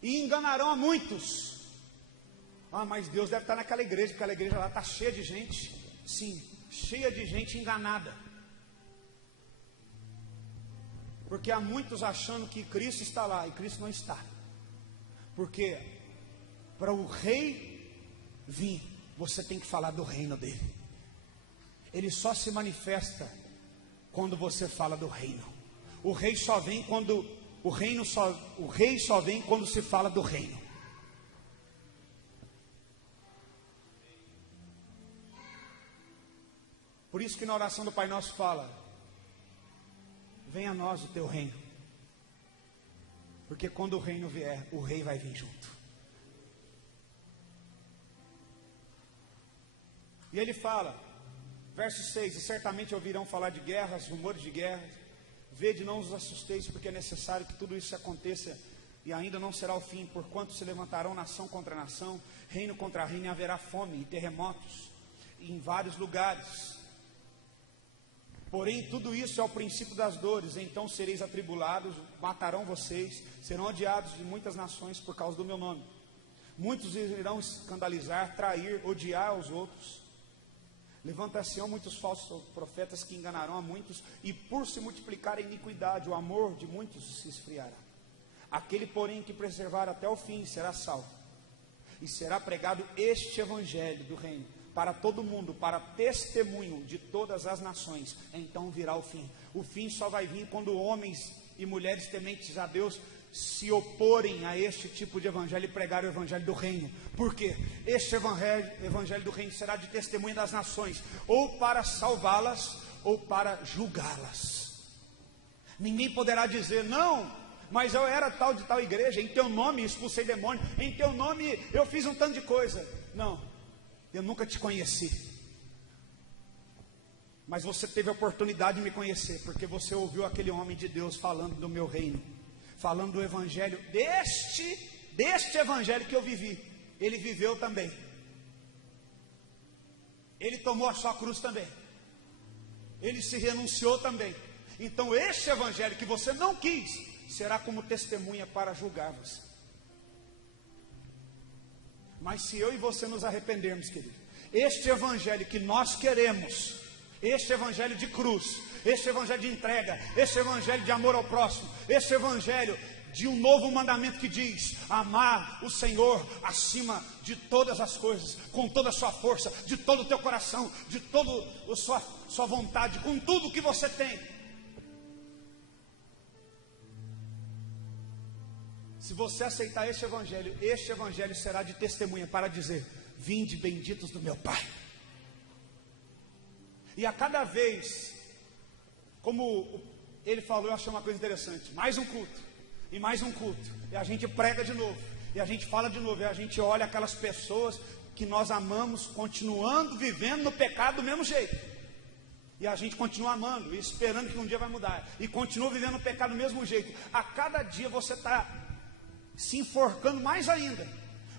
E enganarão a muitos. Ah, mas Deus deve estar naquela igreja, porque aquela igreja lá está cheia de gente. Sim, cheia de gente enganada. Porque há muitos achando que Cristo está lá, e Cristo não está. Porque para o rei vir, você tem que falar do reino dele. Ele só se manifesta quando você fala do reino. O rei só vem quando o rei só vem quando se fala do reino. Por isso que na oração do Pai Nosso fala: venha a nós o teu reino. Porque quando o reino vier, o rei vai vir junto. E ele fala, verso 6: e certamente ouvirão falar de guerras, rumores de guerras. Vede, não os assusteis, porque é necessário que tudo isso aconteça, e ainda não será o fim, porquanto se levantarão nação contra nação, reino contra reino, e haverá fome e terremotos em vários lugares. Porém, tudo isso é o princípio das dores. Então sereis atribulados, matarão vocês, serão odiados de muitas nações por causa do meu nome. Muitos irão escandalizar, trair, odiar aos outros. Levantar-se-ão muitos falsos profetas que enganarão a muitos, e por se multiplicar a iniquidade, o amor de muitos se esfriará. Aquele, porém, que preservar até o fim será salvo. E será pregado este evangelho do reino para todo mundo, para testemunho de todas as nações. Então virá o fim. O fim só vai vir quando homens e mulheres tementes a Deus se oporem a este tipo de evangelho e pregar o evangelho do reino. Por quê? Este evangelho do reino será de testemunho das nações, ou para salvá-las, ou para julgá-las. Ninguém poderá dizer: não, mas eu era tal de tal igreja, em teu nome expulsei demônio, em teu nome eu fiz um tanto de coisa. Não, eu nunca te conheci. Mas você teve a oportunidade de me conhecer, porque você ouviu aquele homem de Deus falando do meu reino, falando do evangelho, deste evangelho que eu vivi. Ele viveu também. Ele tomou a sua cruz também. Ele se renunciou também. Então este evangelho que você não quis, será como testemunha para julgar você. Mas se eu e você nos arrependermos, querido, este evangelho que nós queremos, este evangelho de cruz, este evangelho de entrega, este evangelho de amor ao próximo, este evangelho de um novo mandamento que diz: amar o Senhor acima de todas as coisas, com toda a sua força, de todo o teu coração, de toda a sua vontade, com tudo que você tem. Se você aceitar este evangelho será de testemunha para dizer: vinde benditos do meu Pai. E a cada vez, como ele falou, eu achei uma coisa interessante: mais um culto, e mais um culto, e a gente prega de novo, e a gente fala de novo, e a gente olha aquelas pessoas que nós amamos, continuando vivendo no pecado do mesmo jeito, e a gente continua amando, e esperando que um dia vai mudar, e continua vivendo no pecado do mesmo jeito. A cada dia você está se enforcando mais ainda,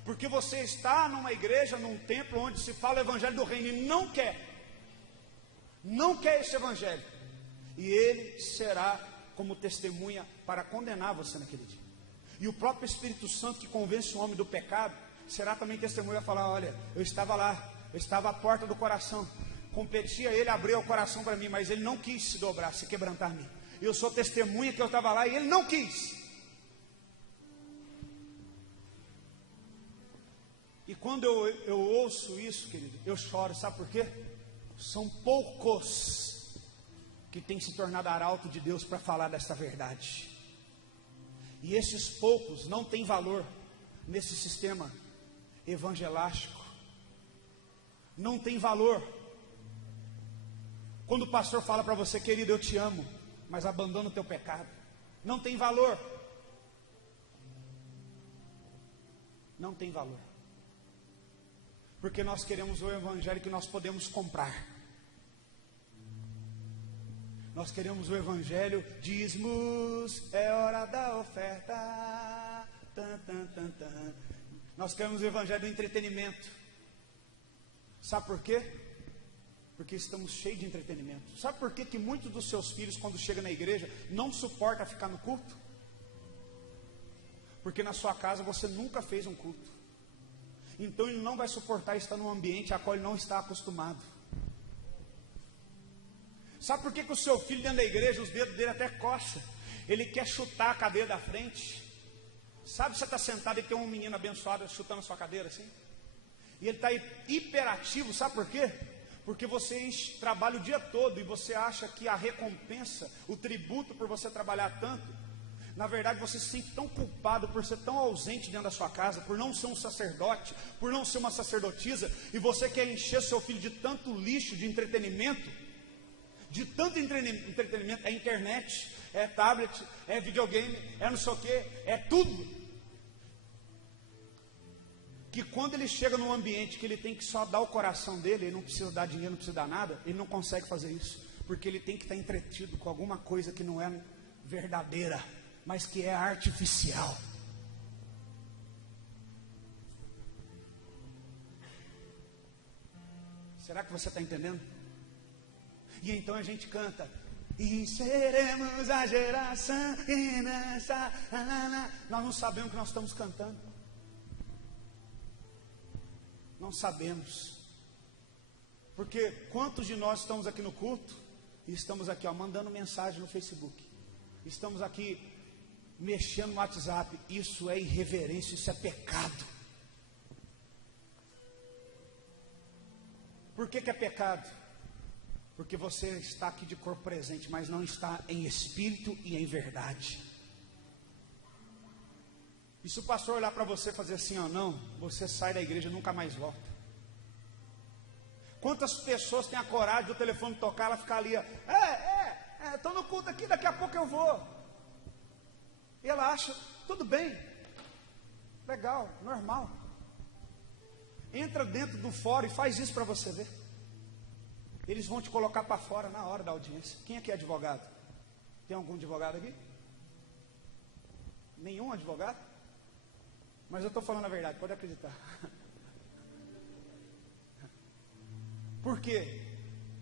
porque você está numa igreja, num templo onde se fala o evangelho do reino, e não quer esse evangelho, e ele será como testemunha para condenar você naquele dia. E o próprio Espírito Santo, que convence o homem do pecado, será também testemunha a falar: olha, eu estava lá, eu estava à porta do coração, competia ele abrir o coração para mim, mas ele não quis se dobrar, se quebrantar-me. Eu sou testemunha que eu estava lá e ele não quis. E quando eu ouço isso, querido, eu choro, sabe por quê? São poucos que têm se tornado arauto de Deus para falar desta verdade. E esses poucos não têm valor nesse sistema evangelástico. Não tem valor. Quando o pastor fala para você: querido, eu te amo, mas abandona o teu pecado. Não tem valor. Não tem valor. Porque nós queremos o evangelho que nós podemos comprar. Nós queremos o evangelho, dízimos, é hora da oferta. Tan, tan, tan, tan. Nós queremos o evangelho do entretenimento. Sabe por quê? Porque estamos cheios de entretenimento. Sabe por quê que muitos dos seus filhos, quando chegam na igreja, não suportam ficar no culto? Porque na sua casa você nunca fez um culto. Então ele não vai suportar estar num ambiente a qual ele não está acostumado. Sabe por que o seu filho dentro da igreja, os dedos dele até coçam? Ele quer chutar a cadeira da frente. Sabe, você está sentado e tem um menino abençoado chutando a sua cadeira assim? E ele está hiperativo, sabe por quê? Porque você trabalha o dia todo e você acha que a recompensa, o tributo por você trabalhar tanto, na verdade você se sente tão culpado por ser tão ausente dentro da sua casa, por não ser um sacerdote, por não ser uma sacerdotisa, e você quer encher seu filho de tanto lixo, de entretenimento, é internet, é tablet, é videogame, é não sei o que, é tudo, que quando ele chega num ambiente que ele tem que só dar o coração dele, ele não precisa dar dinheiro, não precisa dar nada, ele não consegue fazer isso, porque ele tem que estar entretido com alguma coisa que não é verdadeira, mas que é artificial. Será que você está entendendo? E então a gente canta: e seremos a geração que dança. Nós não sabemos o que nós estamos cantando. Não sabemos. Porque quantos de nós estamos aqui no culto e estamos aqui mandando mensagem no Facebook, estamos aqui mexendo no WhatsApp? Isso é irreverência, isso é pecado. Por que é pecado? Porque você está aqui de corpo presente, mas não está em espírito e em verdade. E se o pastor olhar para você e fazer assim, não, você sai da igreja e nunca mais volta. Quantas pessoas têm a coragem do telefone tocar, ela ficar ali, estou no culto aqui, daqui a pouco eu vou. E ela acha, tudo bem, legal, normal. Entra dentro do fórum e faz isso para você ver. Eles vão te colocar para fora na hora da audiência. Quem aqui é advogado? Tem algum advogado aqui? Nenhum advogado? Mas eu estou falando a verdade, pode acreditar. Por quê?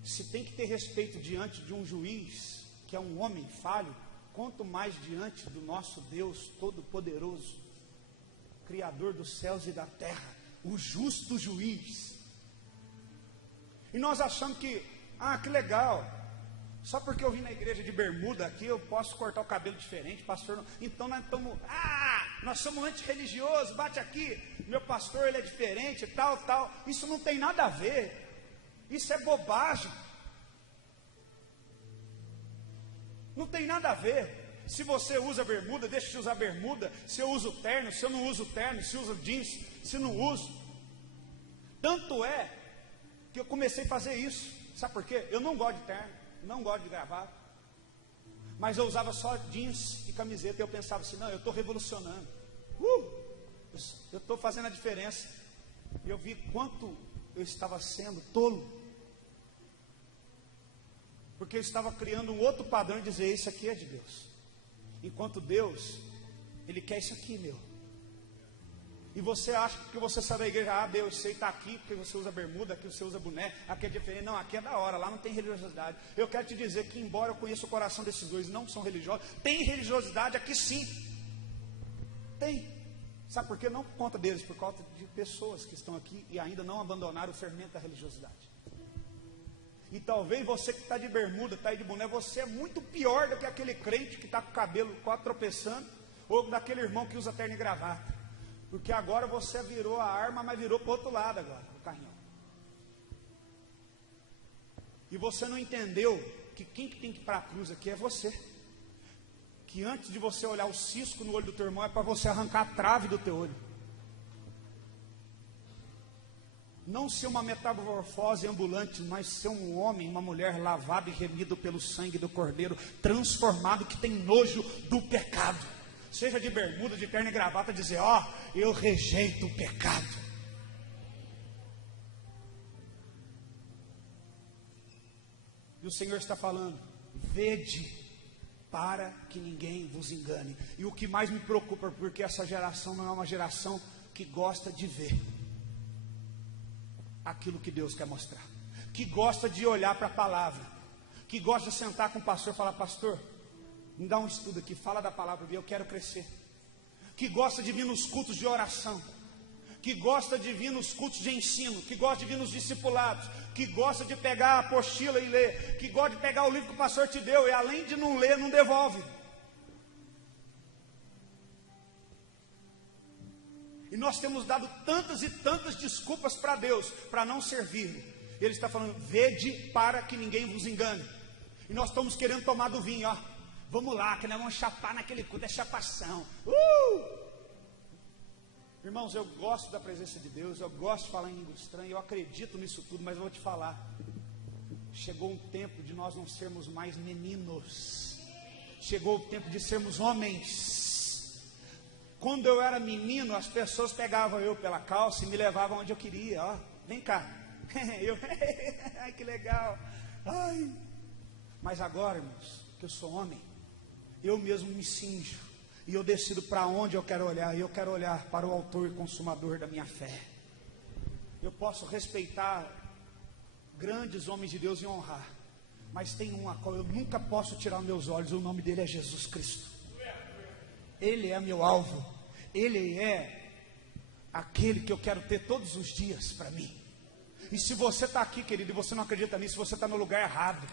Se tem que ter respeito diante de um juiz, que é um homem falho, quanto mais diante do nosso Deus Todo-Poderoso, Criador dos céus e da terra, o justo juiz. E nós achamos que legal, só porque eu vim na igreja de bermuda aqui, eu posso cortar o cabelo diferente, pastor não. Então nós somos antirreligiosos, bate aqui, meu pastor ele é diferente, tal. Isso não tem nada a ver, isso é bobagem. Não tem nada a ver. Se você usa bermuda, deixa de usar bermuda. Se eu uso terno, se eu não uso terno, se usa jeans, se não uso. Tanto é que eu comecei a fazer isso. Sabe por quê? Eu não gosto de terno, não gosto de gravata. Mas eu usava só jeans e camiseta. E eu pensava assim, não, eu estou revolucionando. Eu estou fazendo a diferença. E eu vi quanto eu estava sendo tolo. Porque eu estava criando um outro padrão e dizer, isso aqui é de Deus. Enquanto Deus, Ele quer isso aqui, meu. E você acha que porque você sai da igreja, Deus, você está aqui porque você usa bermuda, aqui você usa boné, aqui é diferente. Não, aqui é da hora, lá não tem religiosidade. Eu quero te dizer que, embora eu conheça o coração desses dois, não são religiosos, tem religiosidade aqui sim. Tem. Sabe por quê? Não por conta deles, por conta de pessoas que estão aqui e ainda não abandonaram o fermento da religiosidade. E talvez você que está de bermuda, está aí de boné, você é muito pior do que aquele crente que está com o cabelo quase tropeçando, ou daquele irmão que usa terno e gravata. Porque agora você virou a arma, mas virou para o outro lado agora, o carrinho. E você não entendeu que quem que tem que ir para a cruz aqui é você. Que antes de você olhar o cisco no olho do teu irmão, é para você arrancar a trave do teu olho. Não ser uma metamorfose ambulante, mas ser um homem, uma mulher lavado e remido pelo sangue do Cordeiro, transformado, que tem nojo do pecado. Seja de bermuda, de terno e gravata, dizer, eu rejeito o pecado. E o Senhor está falando, vede, para que ninguém vos engane. E o que mais me preocupa, porque essa geração não é uma geração que gosta de ver aquilo que Deus quer mostrar, que gosta de olhar para a palavra, que gosta de sentar com o pastor e falar, pastor, me dá um estudo aqui, fala da palavra, eu quero crescer. Que gosta de vir nos cultos de oração, que gosta de vir nos cultos de ensino, que gosta de vir nos discipulados, que gosta de pegar a apostila e ler, que gosta de pegar o livro que o pastor te deu e além de não ler, não devolve. E nós temos dado tantas e tantas desculpas para Deus, para não servir. Ele está falando, vede para que ninguém vos engane. E nós estamos querendo tomar do vinho, vamos lá, que nós vamos chapar naquele culto, é chapação. Irmãos, eu gosto da presença de Deus, eu gosto de falar em língua estranha, eu acredito nisso tudo, mas eu vou te falar. Chegou um tempo de nós não sermos mais meninos. Chegou o tempo de sermos homens. Quando eu era menino, as pessoas pegavam eu pela calça e me levavam onde eu queria. Vem cá. Ai, que legal. Ai. Mas agora, irmãos, que eu sou homem, eu mesmo me cinjo e eu decido para onde eu quero olhar. E eu quero olhar para o autor e consumador da minha fé. Eu posso respeitar grandes homens de Deus e honrar, mas tem um a qual eu nunca posso tirar meus olhos. O nome dele é Jesus Cristo. Ele é meu alvo. Ele é aquele que eu quero ter todos os dias para mim. E se você está aqui, querido, e você não acredita nisso, você está no lugar errado.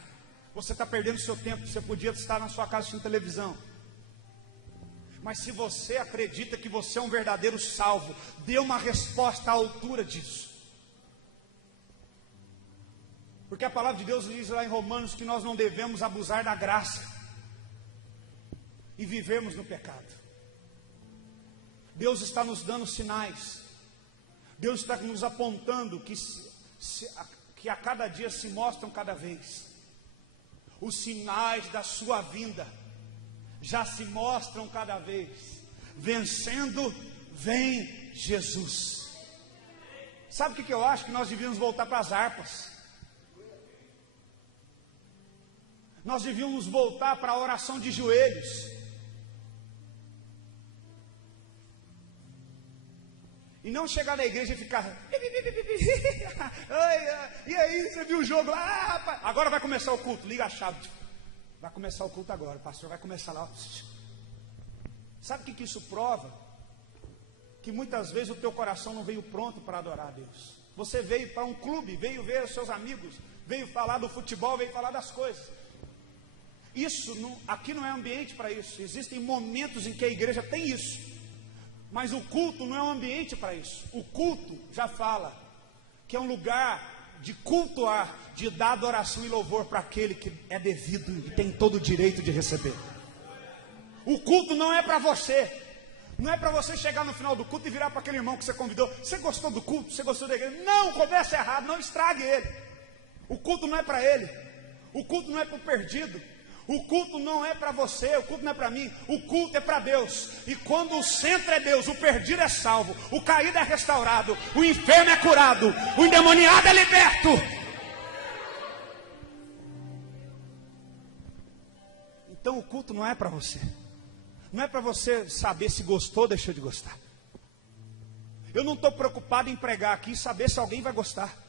Você está perdendo seu tempo. Você podia estar na sua casa assistindo televisão. Mas se você acredita que você é um verdadeiro salvo, dê uma resposta à altura disso. Porque a palavra de Deus diz lá em Romanos que nós não devemos abusar da graça e vivermos no pecado. Deus está nos dando sinais. Deus está nos apontando que a cada dia se mostram cada vez. Os sinais da sua vinda já se mostram cada vez. Vencendo, vem Jesus. Sabe o que eu acho? Que nós devíamos voltar para as harpas. Nós devíamos voltar para a oração de joelhos. E não chegar na igreja e ficar... E aí, você viu o jogo? Rapaz. Agora vai começar o culto, liga a chave. Vai começar o culto agora, o pastor vai começar lá. Sabe o que isso prova? Que muitas vezes o teu coração não veio pronto para adorar a Deus. Você veio para um clube, veio ver os seus amigos, veio falar do futebol, veio falar das coisas. Aqui não é ambiente para isso. Existem momentos em que a igreja tem isso. Mas o culto não é um ambiente para isso. O culto já fala que é um lugar de cultuar, de dar adoração e louvor para aquele que é devido e tem todo o direito de receber. O culto não é para você. Não é para você chegar no final do culto e virar para aquele irmão que você convidou. Você gostou do culto? Você gostou da igreja? Não, comece errado, não estrague ele. O culto não é para ele. O culto não é para o perdido. O culto não é para você, o culto não é para mim, o culto é para Deus. E quando o centro é Deus, o perdido é salvo, o caído é restaurado, o enfermo é curado, o endemoniado é liberto. Então o culto não é para você. Não é para você saber se gostou ou deixou de gostar. Eu não estou preocupado em pregar aqui e saber se alguém vai gostar.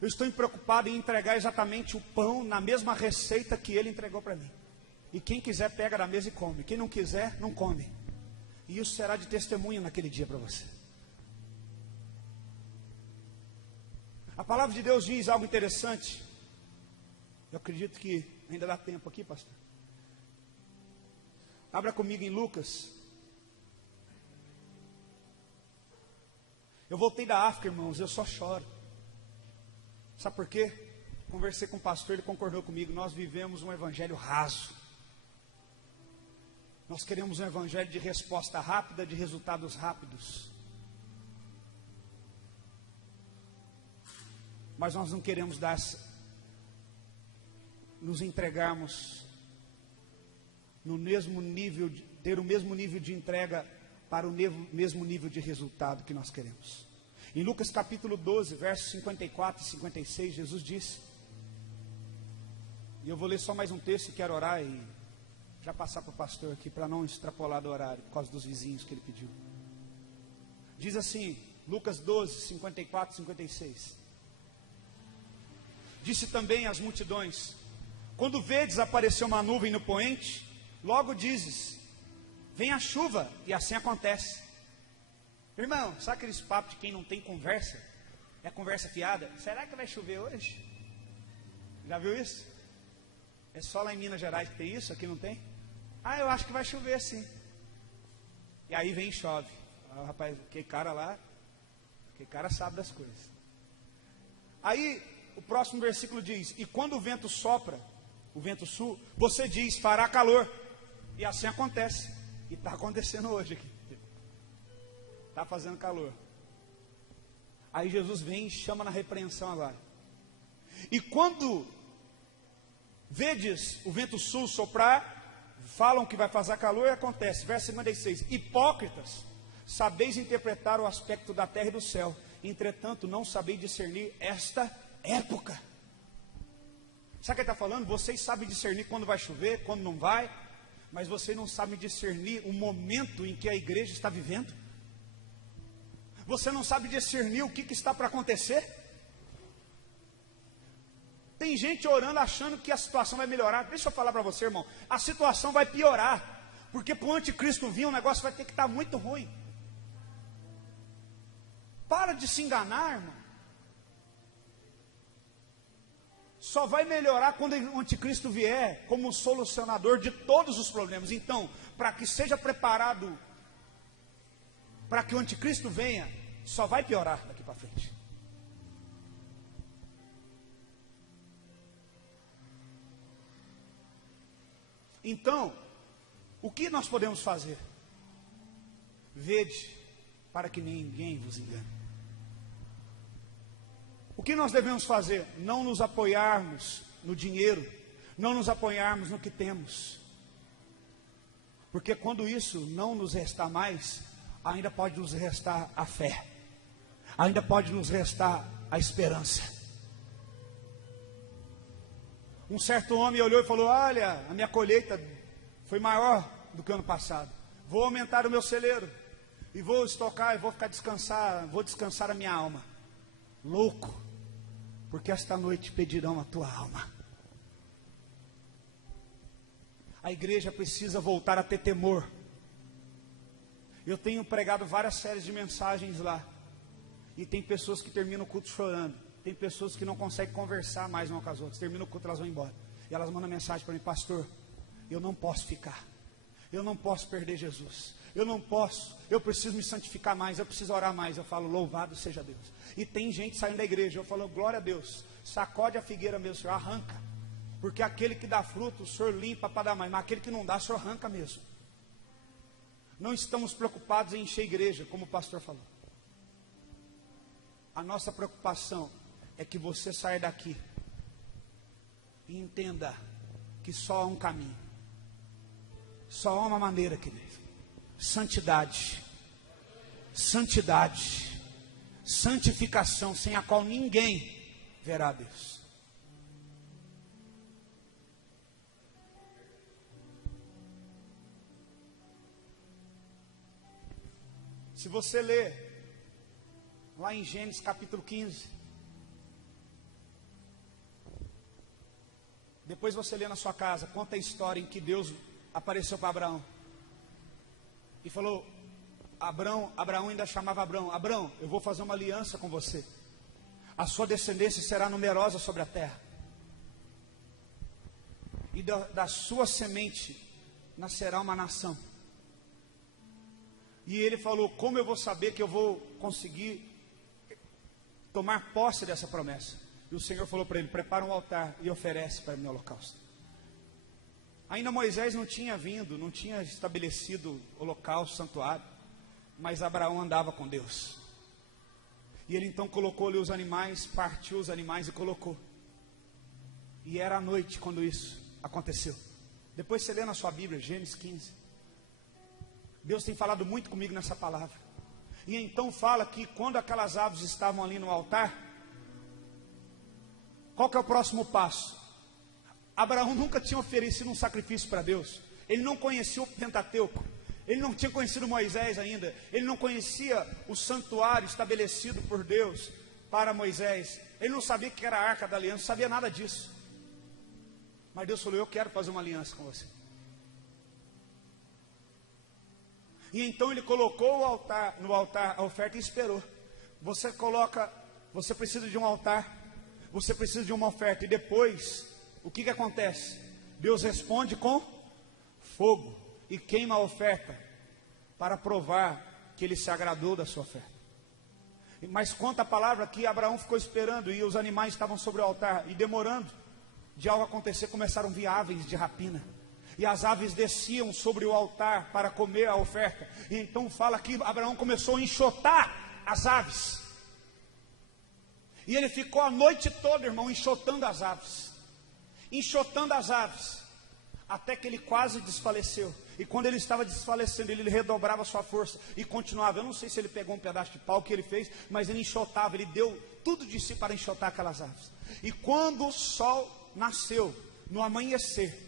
Eu estou preocupado em entregar exatamente o pão na mesma receita que ele entregou para mim. E quem quiser pega da mesa e come. Quem não quiser, não come. E isso será de testemunho naquele dia para você. A palavra de Deus diz algo interessante. Eu acredito que ainda dá tempo aqui, pastor. Abra comigo em Lucas. Eu voltei da África, irmãos, eu só choro. Sabe por quê? Conversei com o pastor, ele concordou comigo. Nós vivemos um evangelho raso. Nós queremos um evangelho de resposta rápida, de resultados rápidos. Mas nós não queremos nos entregarmos no mesmo nível, ter o mesmo nível de entrega para o mesmo nível de resultado que nós queremos. Em Lucas capítulo 12, versos 54 e 56, Jesus disse, e eu vou ler só mais um texto e quero orar e já passar para o pastor aqui, para não extrapolar do horário, por causa dos vizinhos que ele pediu. Diz assim, Lucas 12, 54 e 56. Disse também às multidões, quando vedes aparecer uma nuvem no poente, logo dizes, vem a chuva, e assim acontece. Irmão, sabe aqueles papos de quem não tem conversa? É conversa fiada? Será que vai chover hoje? Já viu isso? É só lá em Minas Gerais que tem isso? Aqui não tem? Ah, eu acho que vai chover sim. E aí vem e chove. Ah, rapaz, aquele cara lá, aquele cara sabe das coisas. Aí o próximo versículo diz, e quando o vento sopra, o vento sul, você diz, fará calor. E assim acontece. E está acontecendo hoje aqui. Está fazendo calor. Aí Jesus vem e chama na repreensão agora. E quando vedes o vento sul soprar, falam que vai fazer calor e acontece. Verso 56. Hipócritas, sabeis interpretar o aspecto da terra e do céu, entretanto não sabeis discernir esta época. Sabe o que ele está falando? Vocês sabem discernir quando vai chover, quando não vai, mas vocês não sabem discernir o momento em que a igreja está vivendo. Você não sabe discernir o que está para acontecer. Tem gente orando achando que a situação vai melhorar. Deixa eu falar para você, irmão, a situação vai piorar, porque para o anticristo vir, o negócio vai ter que estar muito ruim. Para de se enganar, irmão. Só vai melhorar quando o anticristo vier como solucionador de todos os problemas. Então, para que seja preparado, para que o anticristo venha, só vai piorar daqui para frente. Então, o que nós podemos fazer? Vede, para que ninguém vos engane. O que nós devemos fazer? Não nos apoiarmos no dinheiro, não nos apoiarmos no que temos. Porque quando isso não nos restar mais, ainda pode nos restar a fé, ainda pode nos restar a esperança. Um certo homem olhou e falou, olha, a minha colheita foi maior do que o ano passado, vou aumentar o meu celeiro, e vou estocar, e vou ficar vou descansar a minha alma. Louco, porque esta noite pedirão a tua alma. A igreja precisa voltar a ter temor. Eu tenho pregado várias séries de mensagens lá, e tem pessoas que terminam o culto chorando, tem pessoas que não conseguem conversar mais uma com as outras, termina o culto, elas vão embora, e elas mandam mensagem para mim, pastor, eu não posso ficar, eu não posso perder Jesus, eu não posso, eu preciso me santificar mais, eu preciso orar mais. Eu falo, louvado seja Deus. E tem gente saindo da igreja, eu falo, glória a Deus, sacode a figueira mesmo, Senhor, arranca, porque aquele que dá fruto, o Senhor limpa para dar mais, mas aquele que não dá, o Senhor arranca mesmo. Não estamos preocupados em encher a igreja, como o pastor falou. A nossa preocupação é que você saia daqui e entenda que só há um caminho, só há uma maneira, querido: santidade, santidade, santificação, sem a qual ninguém verá a Deus. Se você ler lá em Gênesis capítulo 15, depois você lê na sua casa, conta a história em que Deus apareceu para Abraão e falou: Abraão ainda chamava Abraão: Abraão, eu vou fazer uma aliança com você, a sua descendência será numerosa sobre a terra, e da sua semente nascerá uma nação. E ele falou: como eu vou saber que eu vou conseguir tomar posse dessa promessa? E o Senhor falou para ele: prepara um altar e oferece para mim o holocausto. Ainda Moisés não tinha vindo, não tinha estabelecido holocausto, santuário, mas Abraão andava com Deus. E ele então colocou ali os animais, partiu os animais e colocou. E era à noite quando isso aconteceu. Depois você lê na sua Bíblia, Gênesis 15. Deus tem falado muito comigo nessa palavra. E então fala que quando aquelas aves estavam ali no altar, qual que é o próximo passo? Abraão nunca tinha oferecido um sacrifício para Deus. Ele não conhecia o Pentateuco. Ele não tinha conhecido Moisés ainda. Ele não conhecia o santuário estabelecido por Deus para Moisés. Ele não sabia que era a Arca da Aliança, não sabia nada disso. Mas Deus falou: eu quero fazer uma aliança com você. E então ele colocou no altar a oferta e esperou. Você precisa de um altar, você precisa de uma oferta. E depois, o que acontece? Deus responde com fogo e queima a oferta, para provar que ele se agradou da sua oferta. Mas conta a palavra que Abraão ficou esperando, e os animais estavam sobre o altar, e demorando de algo acontecer, começaram a vir aves de rapina. E as aves desciam sobre o altar para comer a oferta. E então fala que Abraão começou a enxotar as aves. E ele ficou a noite toda, irmão, enxotando as aves. Enxotando as aves. Até que ele quase desfaleceu. E quando ele estava desfalecendo, ele redobrava a sua força e continuava. Eu não sei se ele pegou um pedaço de pau que ele fez, mas ele enxotava, ele deu tudo de si para enxotar aquelas aves. E quando o sol nasceu, no amanhecer,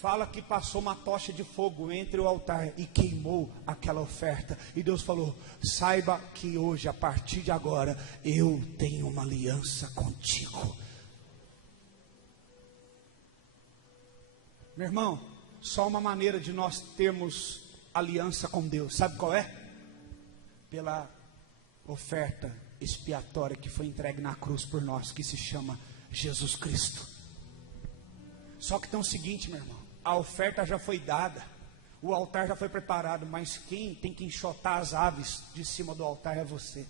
fala que passou uma tocha de fogo entre o altar e queimou aquela oferta. E Deus falou: saiba que hoje, a partir de agora, eu tenho uma aliança contigo. Meu irmão, só uma maneira de nós termos aliança com Deus, sabe qual é? Pela oferta expiatória que foi entregue na cruz por nós, que se chama Jesus Cristo. Só que tem o seguinte, meu irmão: a oferta já foi dada, o altar já foi preparado, mas quem tem que enxotar as aves de cima do altar é você.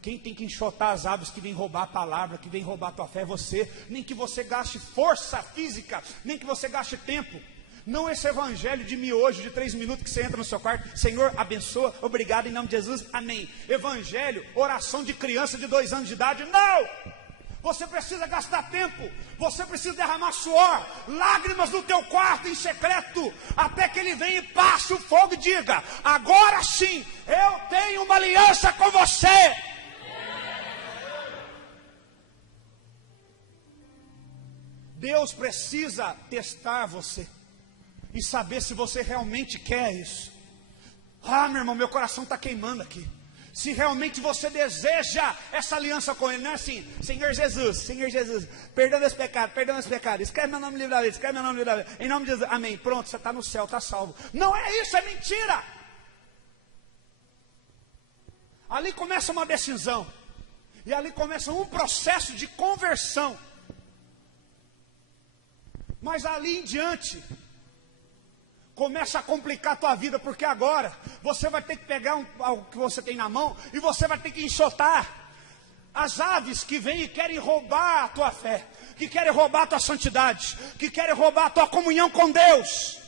Quem tem que enxotar as aves que vem roubar a palavra, que vem roubar a tua fé, é você. Nem que você gaste força física, nem que você gaste tempo. Não esse evangelho de miojo de 3 minutos que você entra no seu quarto: Senhor, abençoa, obrigado, em nome de Jesus, amém. Evangelho, oração de criança de 2 anos de idade, não! Você precisa gastar tempo, você precisa derramar suor, lágrimas no teu quarto em secreto, até que ele venha e passe o fogo e diga: agora sim, eu tenho uma aliança com você. Deus precisa testar você e saber se você realmente quer isso. Ah, meu irmão, meu coração está queimando aqui. Se realmente você deseja essa aliança com Ele, não é assim: Senhor Jesus, perdão meus pecados, escreve meu nome no livro da vida, escreve meu nome no livro da vida, em nome de Jesus, amém, pronto, você está no céu, está salvo. Não é isso, é mentira. Ali começa uma decisão, e ali começa um processo de conversão. Mas ali em diante, começa a complicar a tua vida, porque agora você vai ter que pegar algo que você tem na mão e você vai ter que enxotar as aves que vêm e querem roubar a tua fé, que querem roubar a tua santidade, que querem roubar a tua comunhão com Deus.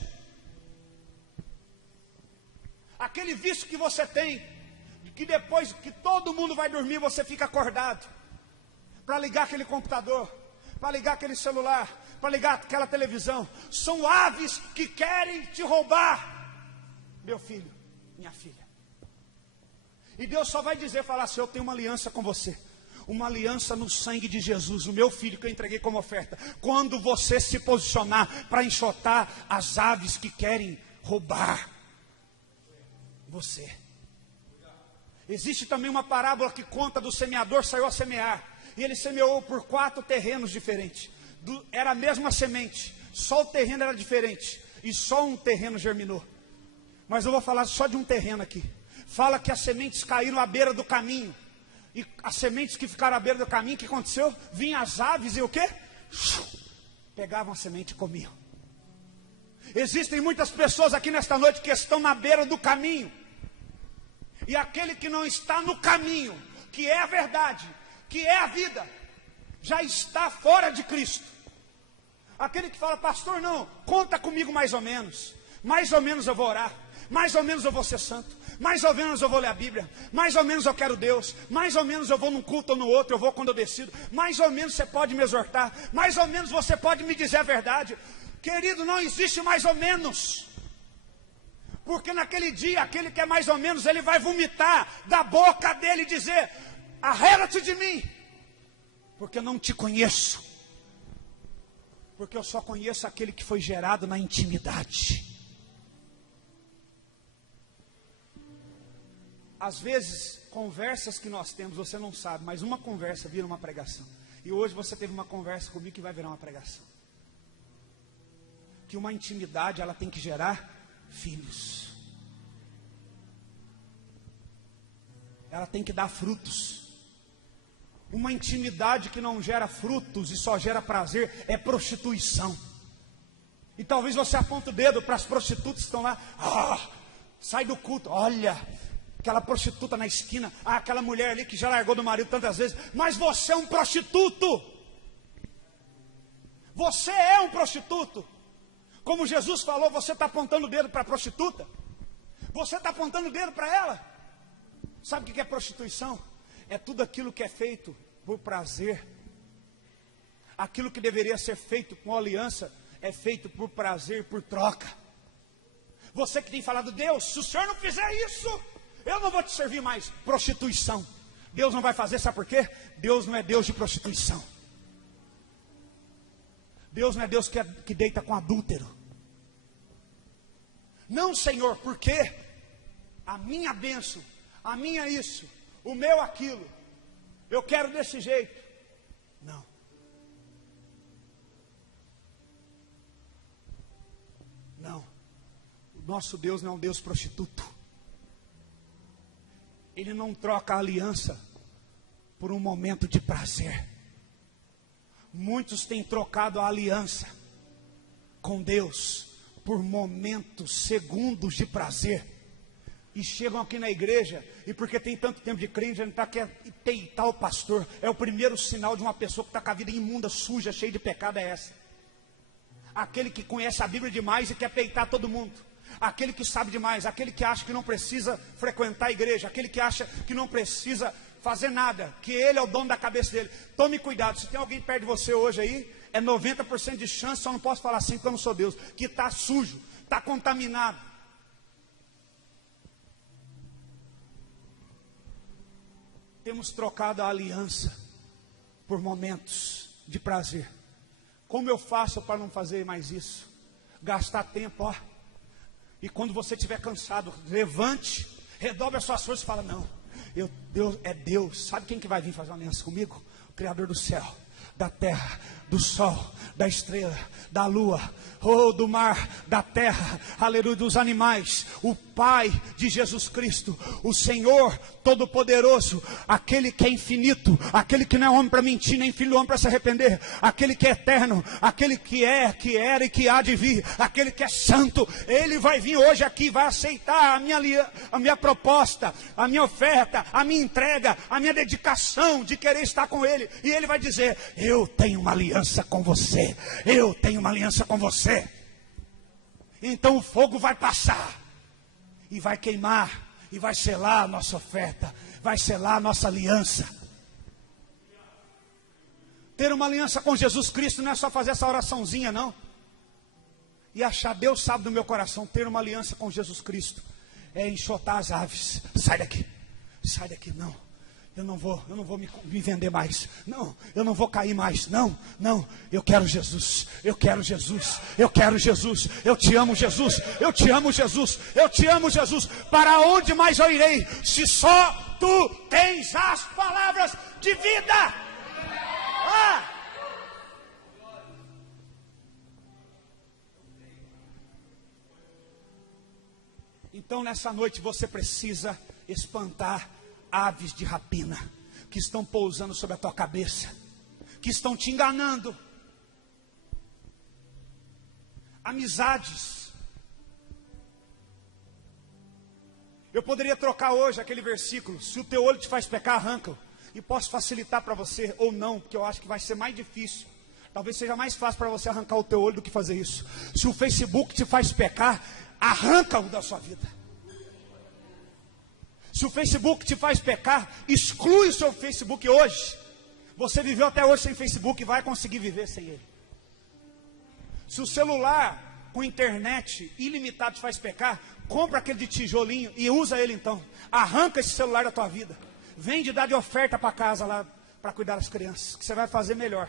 Aquele vício que você tem, que depois que todo mundo vai dormir, você fica acordado para ligar aquele computador, para ligar aquele celular, para ligar aquela televisão. São aves que querem te roubar, meu filho, minha filha. E Deus só vai dizer, falar assim: eu tenho uma aliança com você. Uma aliança no sangue de Jesus, o meu filho que eu entreguei como oferta. Quando você se posicionar para enxotar as aves que querem roubar você. Existe também uma parábola que conta do semeador saiu a semear. E ele semeou por 4 terrenos diferentes. Era a mesma semente, só o terreno era diferente. E só um terreno germinou. Mas eu vou falar só de um terreno aqui. Fala que as sementes caíram à beira do caminho. E as sementes que ficaram à beira do caminho, o que aconteceu? Vinham as aves e o quê? Pegavam a semente e comiam. Existem muitas pessoas aqui nesta noite que estão na beira do caminho. E aquele que não está no caminho, que é a verdade, que é a vida, já está fora de Cristo. Aquele que fala: pastor, não, conta comigo mais ou menos. Mais ou menos eu vou orar. Mais ou menos eu vou ser santo. Mais ou menos eu vou ler a Bíblia. Mais ou menos eu quero Deus. Mais ou menos eu vou num culto ou no outro. Eu vou quando eu decido. Mais ou menos você pode me exortar. Mais ou menos você pode me dizer a verdade. Querido, não existe mais ou menos. Porque naquele dia, aquele que é mais ou menos, ele vai vomitar da boca dele e dizer: arreda-te de mim, porque eu não te conheço. Porque eu só conheço aquele que foi gerado na intimidade. Às vezes, conversas que nós temos, você não sabe, mas uma conversa vira uma pregação. E hoje você teve uma conversa comigo que vai virar uma pregação. Que uma intimidade, ela tem que gerar filhos. Ela tem que dar frutos. Uma intimidade que não gera frutos e só gera prazer é prostituição. E talvez você aponte o dedo para as prostitutas que estão lá. Sai do culto, olha, aquela prostituta na esquina, aquela mulher ali que já largou do marido tantas vezes. Mas você é um prostituto. Você é um prostituto. Como Jesus falou, você está apontando o dedo para a prostituta. Você está apontando o dedo para ela. Sabe o que é prostituição? É tudo aquilo que é feito por prazer. Aquilo que deveria ser feito com aliança é feito por prazer, por troca. Você que tem falado: Deus, se o Senhor não fizer isso, eu não vou te servir mais. Prostituição. Deus não vai fazer, sabe por quê? Deus não é Deus de prostituição. Deus não é Deus que deita com adúltero. Não, Senhor, porque a minha bênção, a minha isso, o meu aquilo, eu quero desse jeito. Não. Não. O nosso Deus não é um Deus prostituto. Ele não troca a aliança por um momento de prazer. Muitos têm trocado a aliança com Deus por momentos, segundos de prazer. E chegam aqui na igreja, e porque tem tanto tempo de crente, a gente quer peitar o pastor. É o primeiro sinal de uma pessoa que está com a vida imunda, suja, cheia de pecado, é essa. Aquele que conhece a Bíblia demais e quer peitar todo mundo. Aquele que sabe demais, aquele que acha que não precisa frequentar a igreja, aquele que acha que não precisa fazer nada, que ele é o dono da cabeça dele. Tome cuidado, se tem alguém perto de você hoje aí, é 90% de chance, só não posso falar assim porque eu não sou Deus, que está sujo, está contaminado. Temos trocado a aliança por momentos de prazer. Como eu faço para não fazer mais isso? Gastar tempo, ó. E quando você estiver cansado, levante, redobre as suas forças e fala: não, Deus é Deus. Sabe quem que vai vir fazer uma aliança comigo? O Criador do céu, da terra, do sol, da estrela, da lua, do mar, da terra, aleluia, dos animais, o Pai de Jesus Cristo, o Senhor Todo-Poderoso, aquele que é infinito, aquele que não é homem para mentir, nem filho do homem para se arrepender, aquele que é eterno, aquele que é, que era e que há de vir, aquele que é santo. Ele vai vir hoje aqui, vai aceitar a minha proposta, a minha oferta, a minha entrega, a minha dedicação de querer estar com Ele, e Ele vai dizer: eu tenho uma aliança com você, eu tenho uma aliança com você. Então o fogo vai passar e vai queimar, e vai selar a nossa oferta, vai selar a nossa aliança. Ter uma aliança com Jesus Cristo não é só fazer essa oraçãozinha, não. E achar, Deus sabe do meu coração, ter uma aliança com Jesus Cristo é enxotar as aves. Sai daqui, não. Eu não vou me vender mais. Não, eu não vou cair mais. Não, eu quero Jesus. Eu quero Jesus. Eu quero Jesus. Eu te amo, Jesus. Eu te amo, Jesus. Eu te amo, Jesus. Para onde mais eu irei, se só tu tens as palavras de vida? Então nessa noite você precisa espantar aves de rapina que estão pousando sobre a tua cabeça, que estão te enganando. Amizades. Eu poderia trocar hoje aquele versículo: se o teu olho te faz pecar, arranca-o. E posso facilitar para você ou não, porque eu acho que vai ser mais difícil. Talvez seja mais fácil para você arrancar o teu olho do que fazer isso. Se o Facebook te faz pecar, arranca-o da sua vida. Se o Facebook te faz pecar, exclui o seu Facebook hoje. Você viveu até hoje sem Facebook e vai conseguir viver sem ele. Se o celular com internet ilimitado te faz pecar, compra aquele de tijolinho e usa ele então. Arranca esse celular da tua vida. Vende e dá de oferta para casa lá, para cuidar das crianças, que você vai fazer melhor.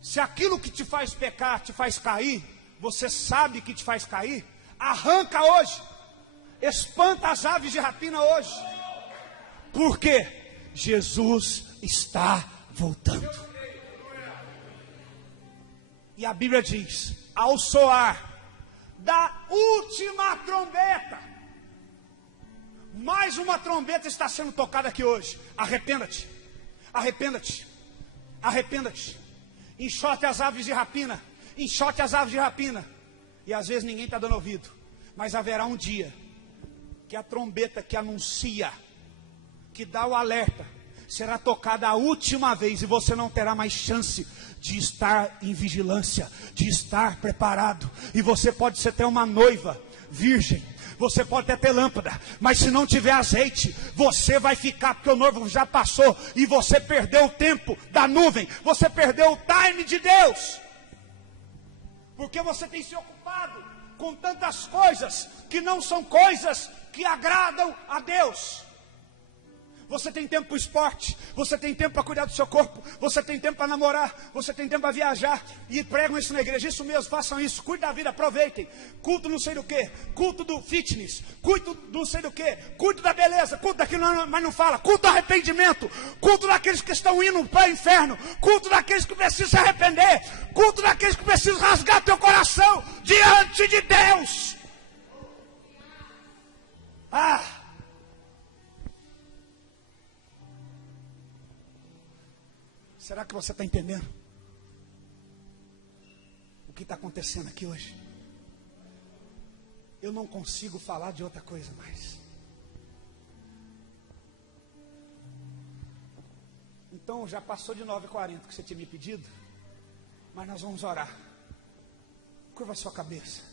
Se aquilo que te faz pecar, te faz cair, você sabe que te faz cair, arranca hoje. Espanta as aves de rapina hoje. Por quê? Jesus está voltando. E a Bíblia diz: ao soar da última trombeta, mais uma trombeta está sendo tocada aqui hoje. Arrependa-te, arrependa-te, arrependa-te. Enxote as aves de rapina, enxote as aves de rapina. E às vezes ninguém está dando ouvido, mas haverá um dia que a trombeta que anuncia, que dá o alerta, será tocada a última vez, e você não terá mais chance de estar em vigilância, de estar preparado. E você pode ser até uma noiva virgem, você pode até ter lâmpada, mas se não tiver azeite, você vai ficar, porque o noivo já passou, e você perdeu o tempo da nuvem, você perdeu o time de Deus, porque você tem se ocupado com tantas coisas, que não são coisas que agradam a Deus. Você tem tempo para o esporte, você tem tempo para cuidar do seu corpo, você tem tempo para namorar, você tem tempo para viajar, e pregam isso na igreja. Isso mesmo, façam isso, cuide da vida, aproveitem. Culto não sei do que, culto do fitness, culto não sei do que, culto da beleza, culto daquilo, mas não fala, culto do arrependimento, culto daqueles que estão indo para o inferno, culto daqueles que precisam se arrepender, culto daqueles que precisam rasgar teu coração diante de Deus. Será que você está entendendo o que está acontecendo aqui hoje? Eu não consigo falar de outra coisa mais. Então já passou de 9h40 que você tinha me pedido, mas nós vamos orar. Curva a sua cabeça.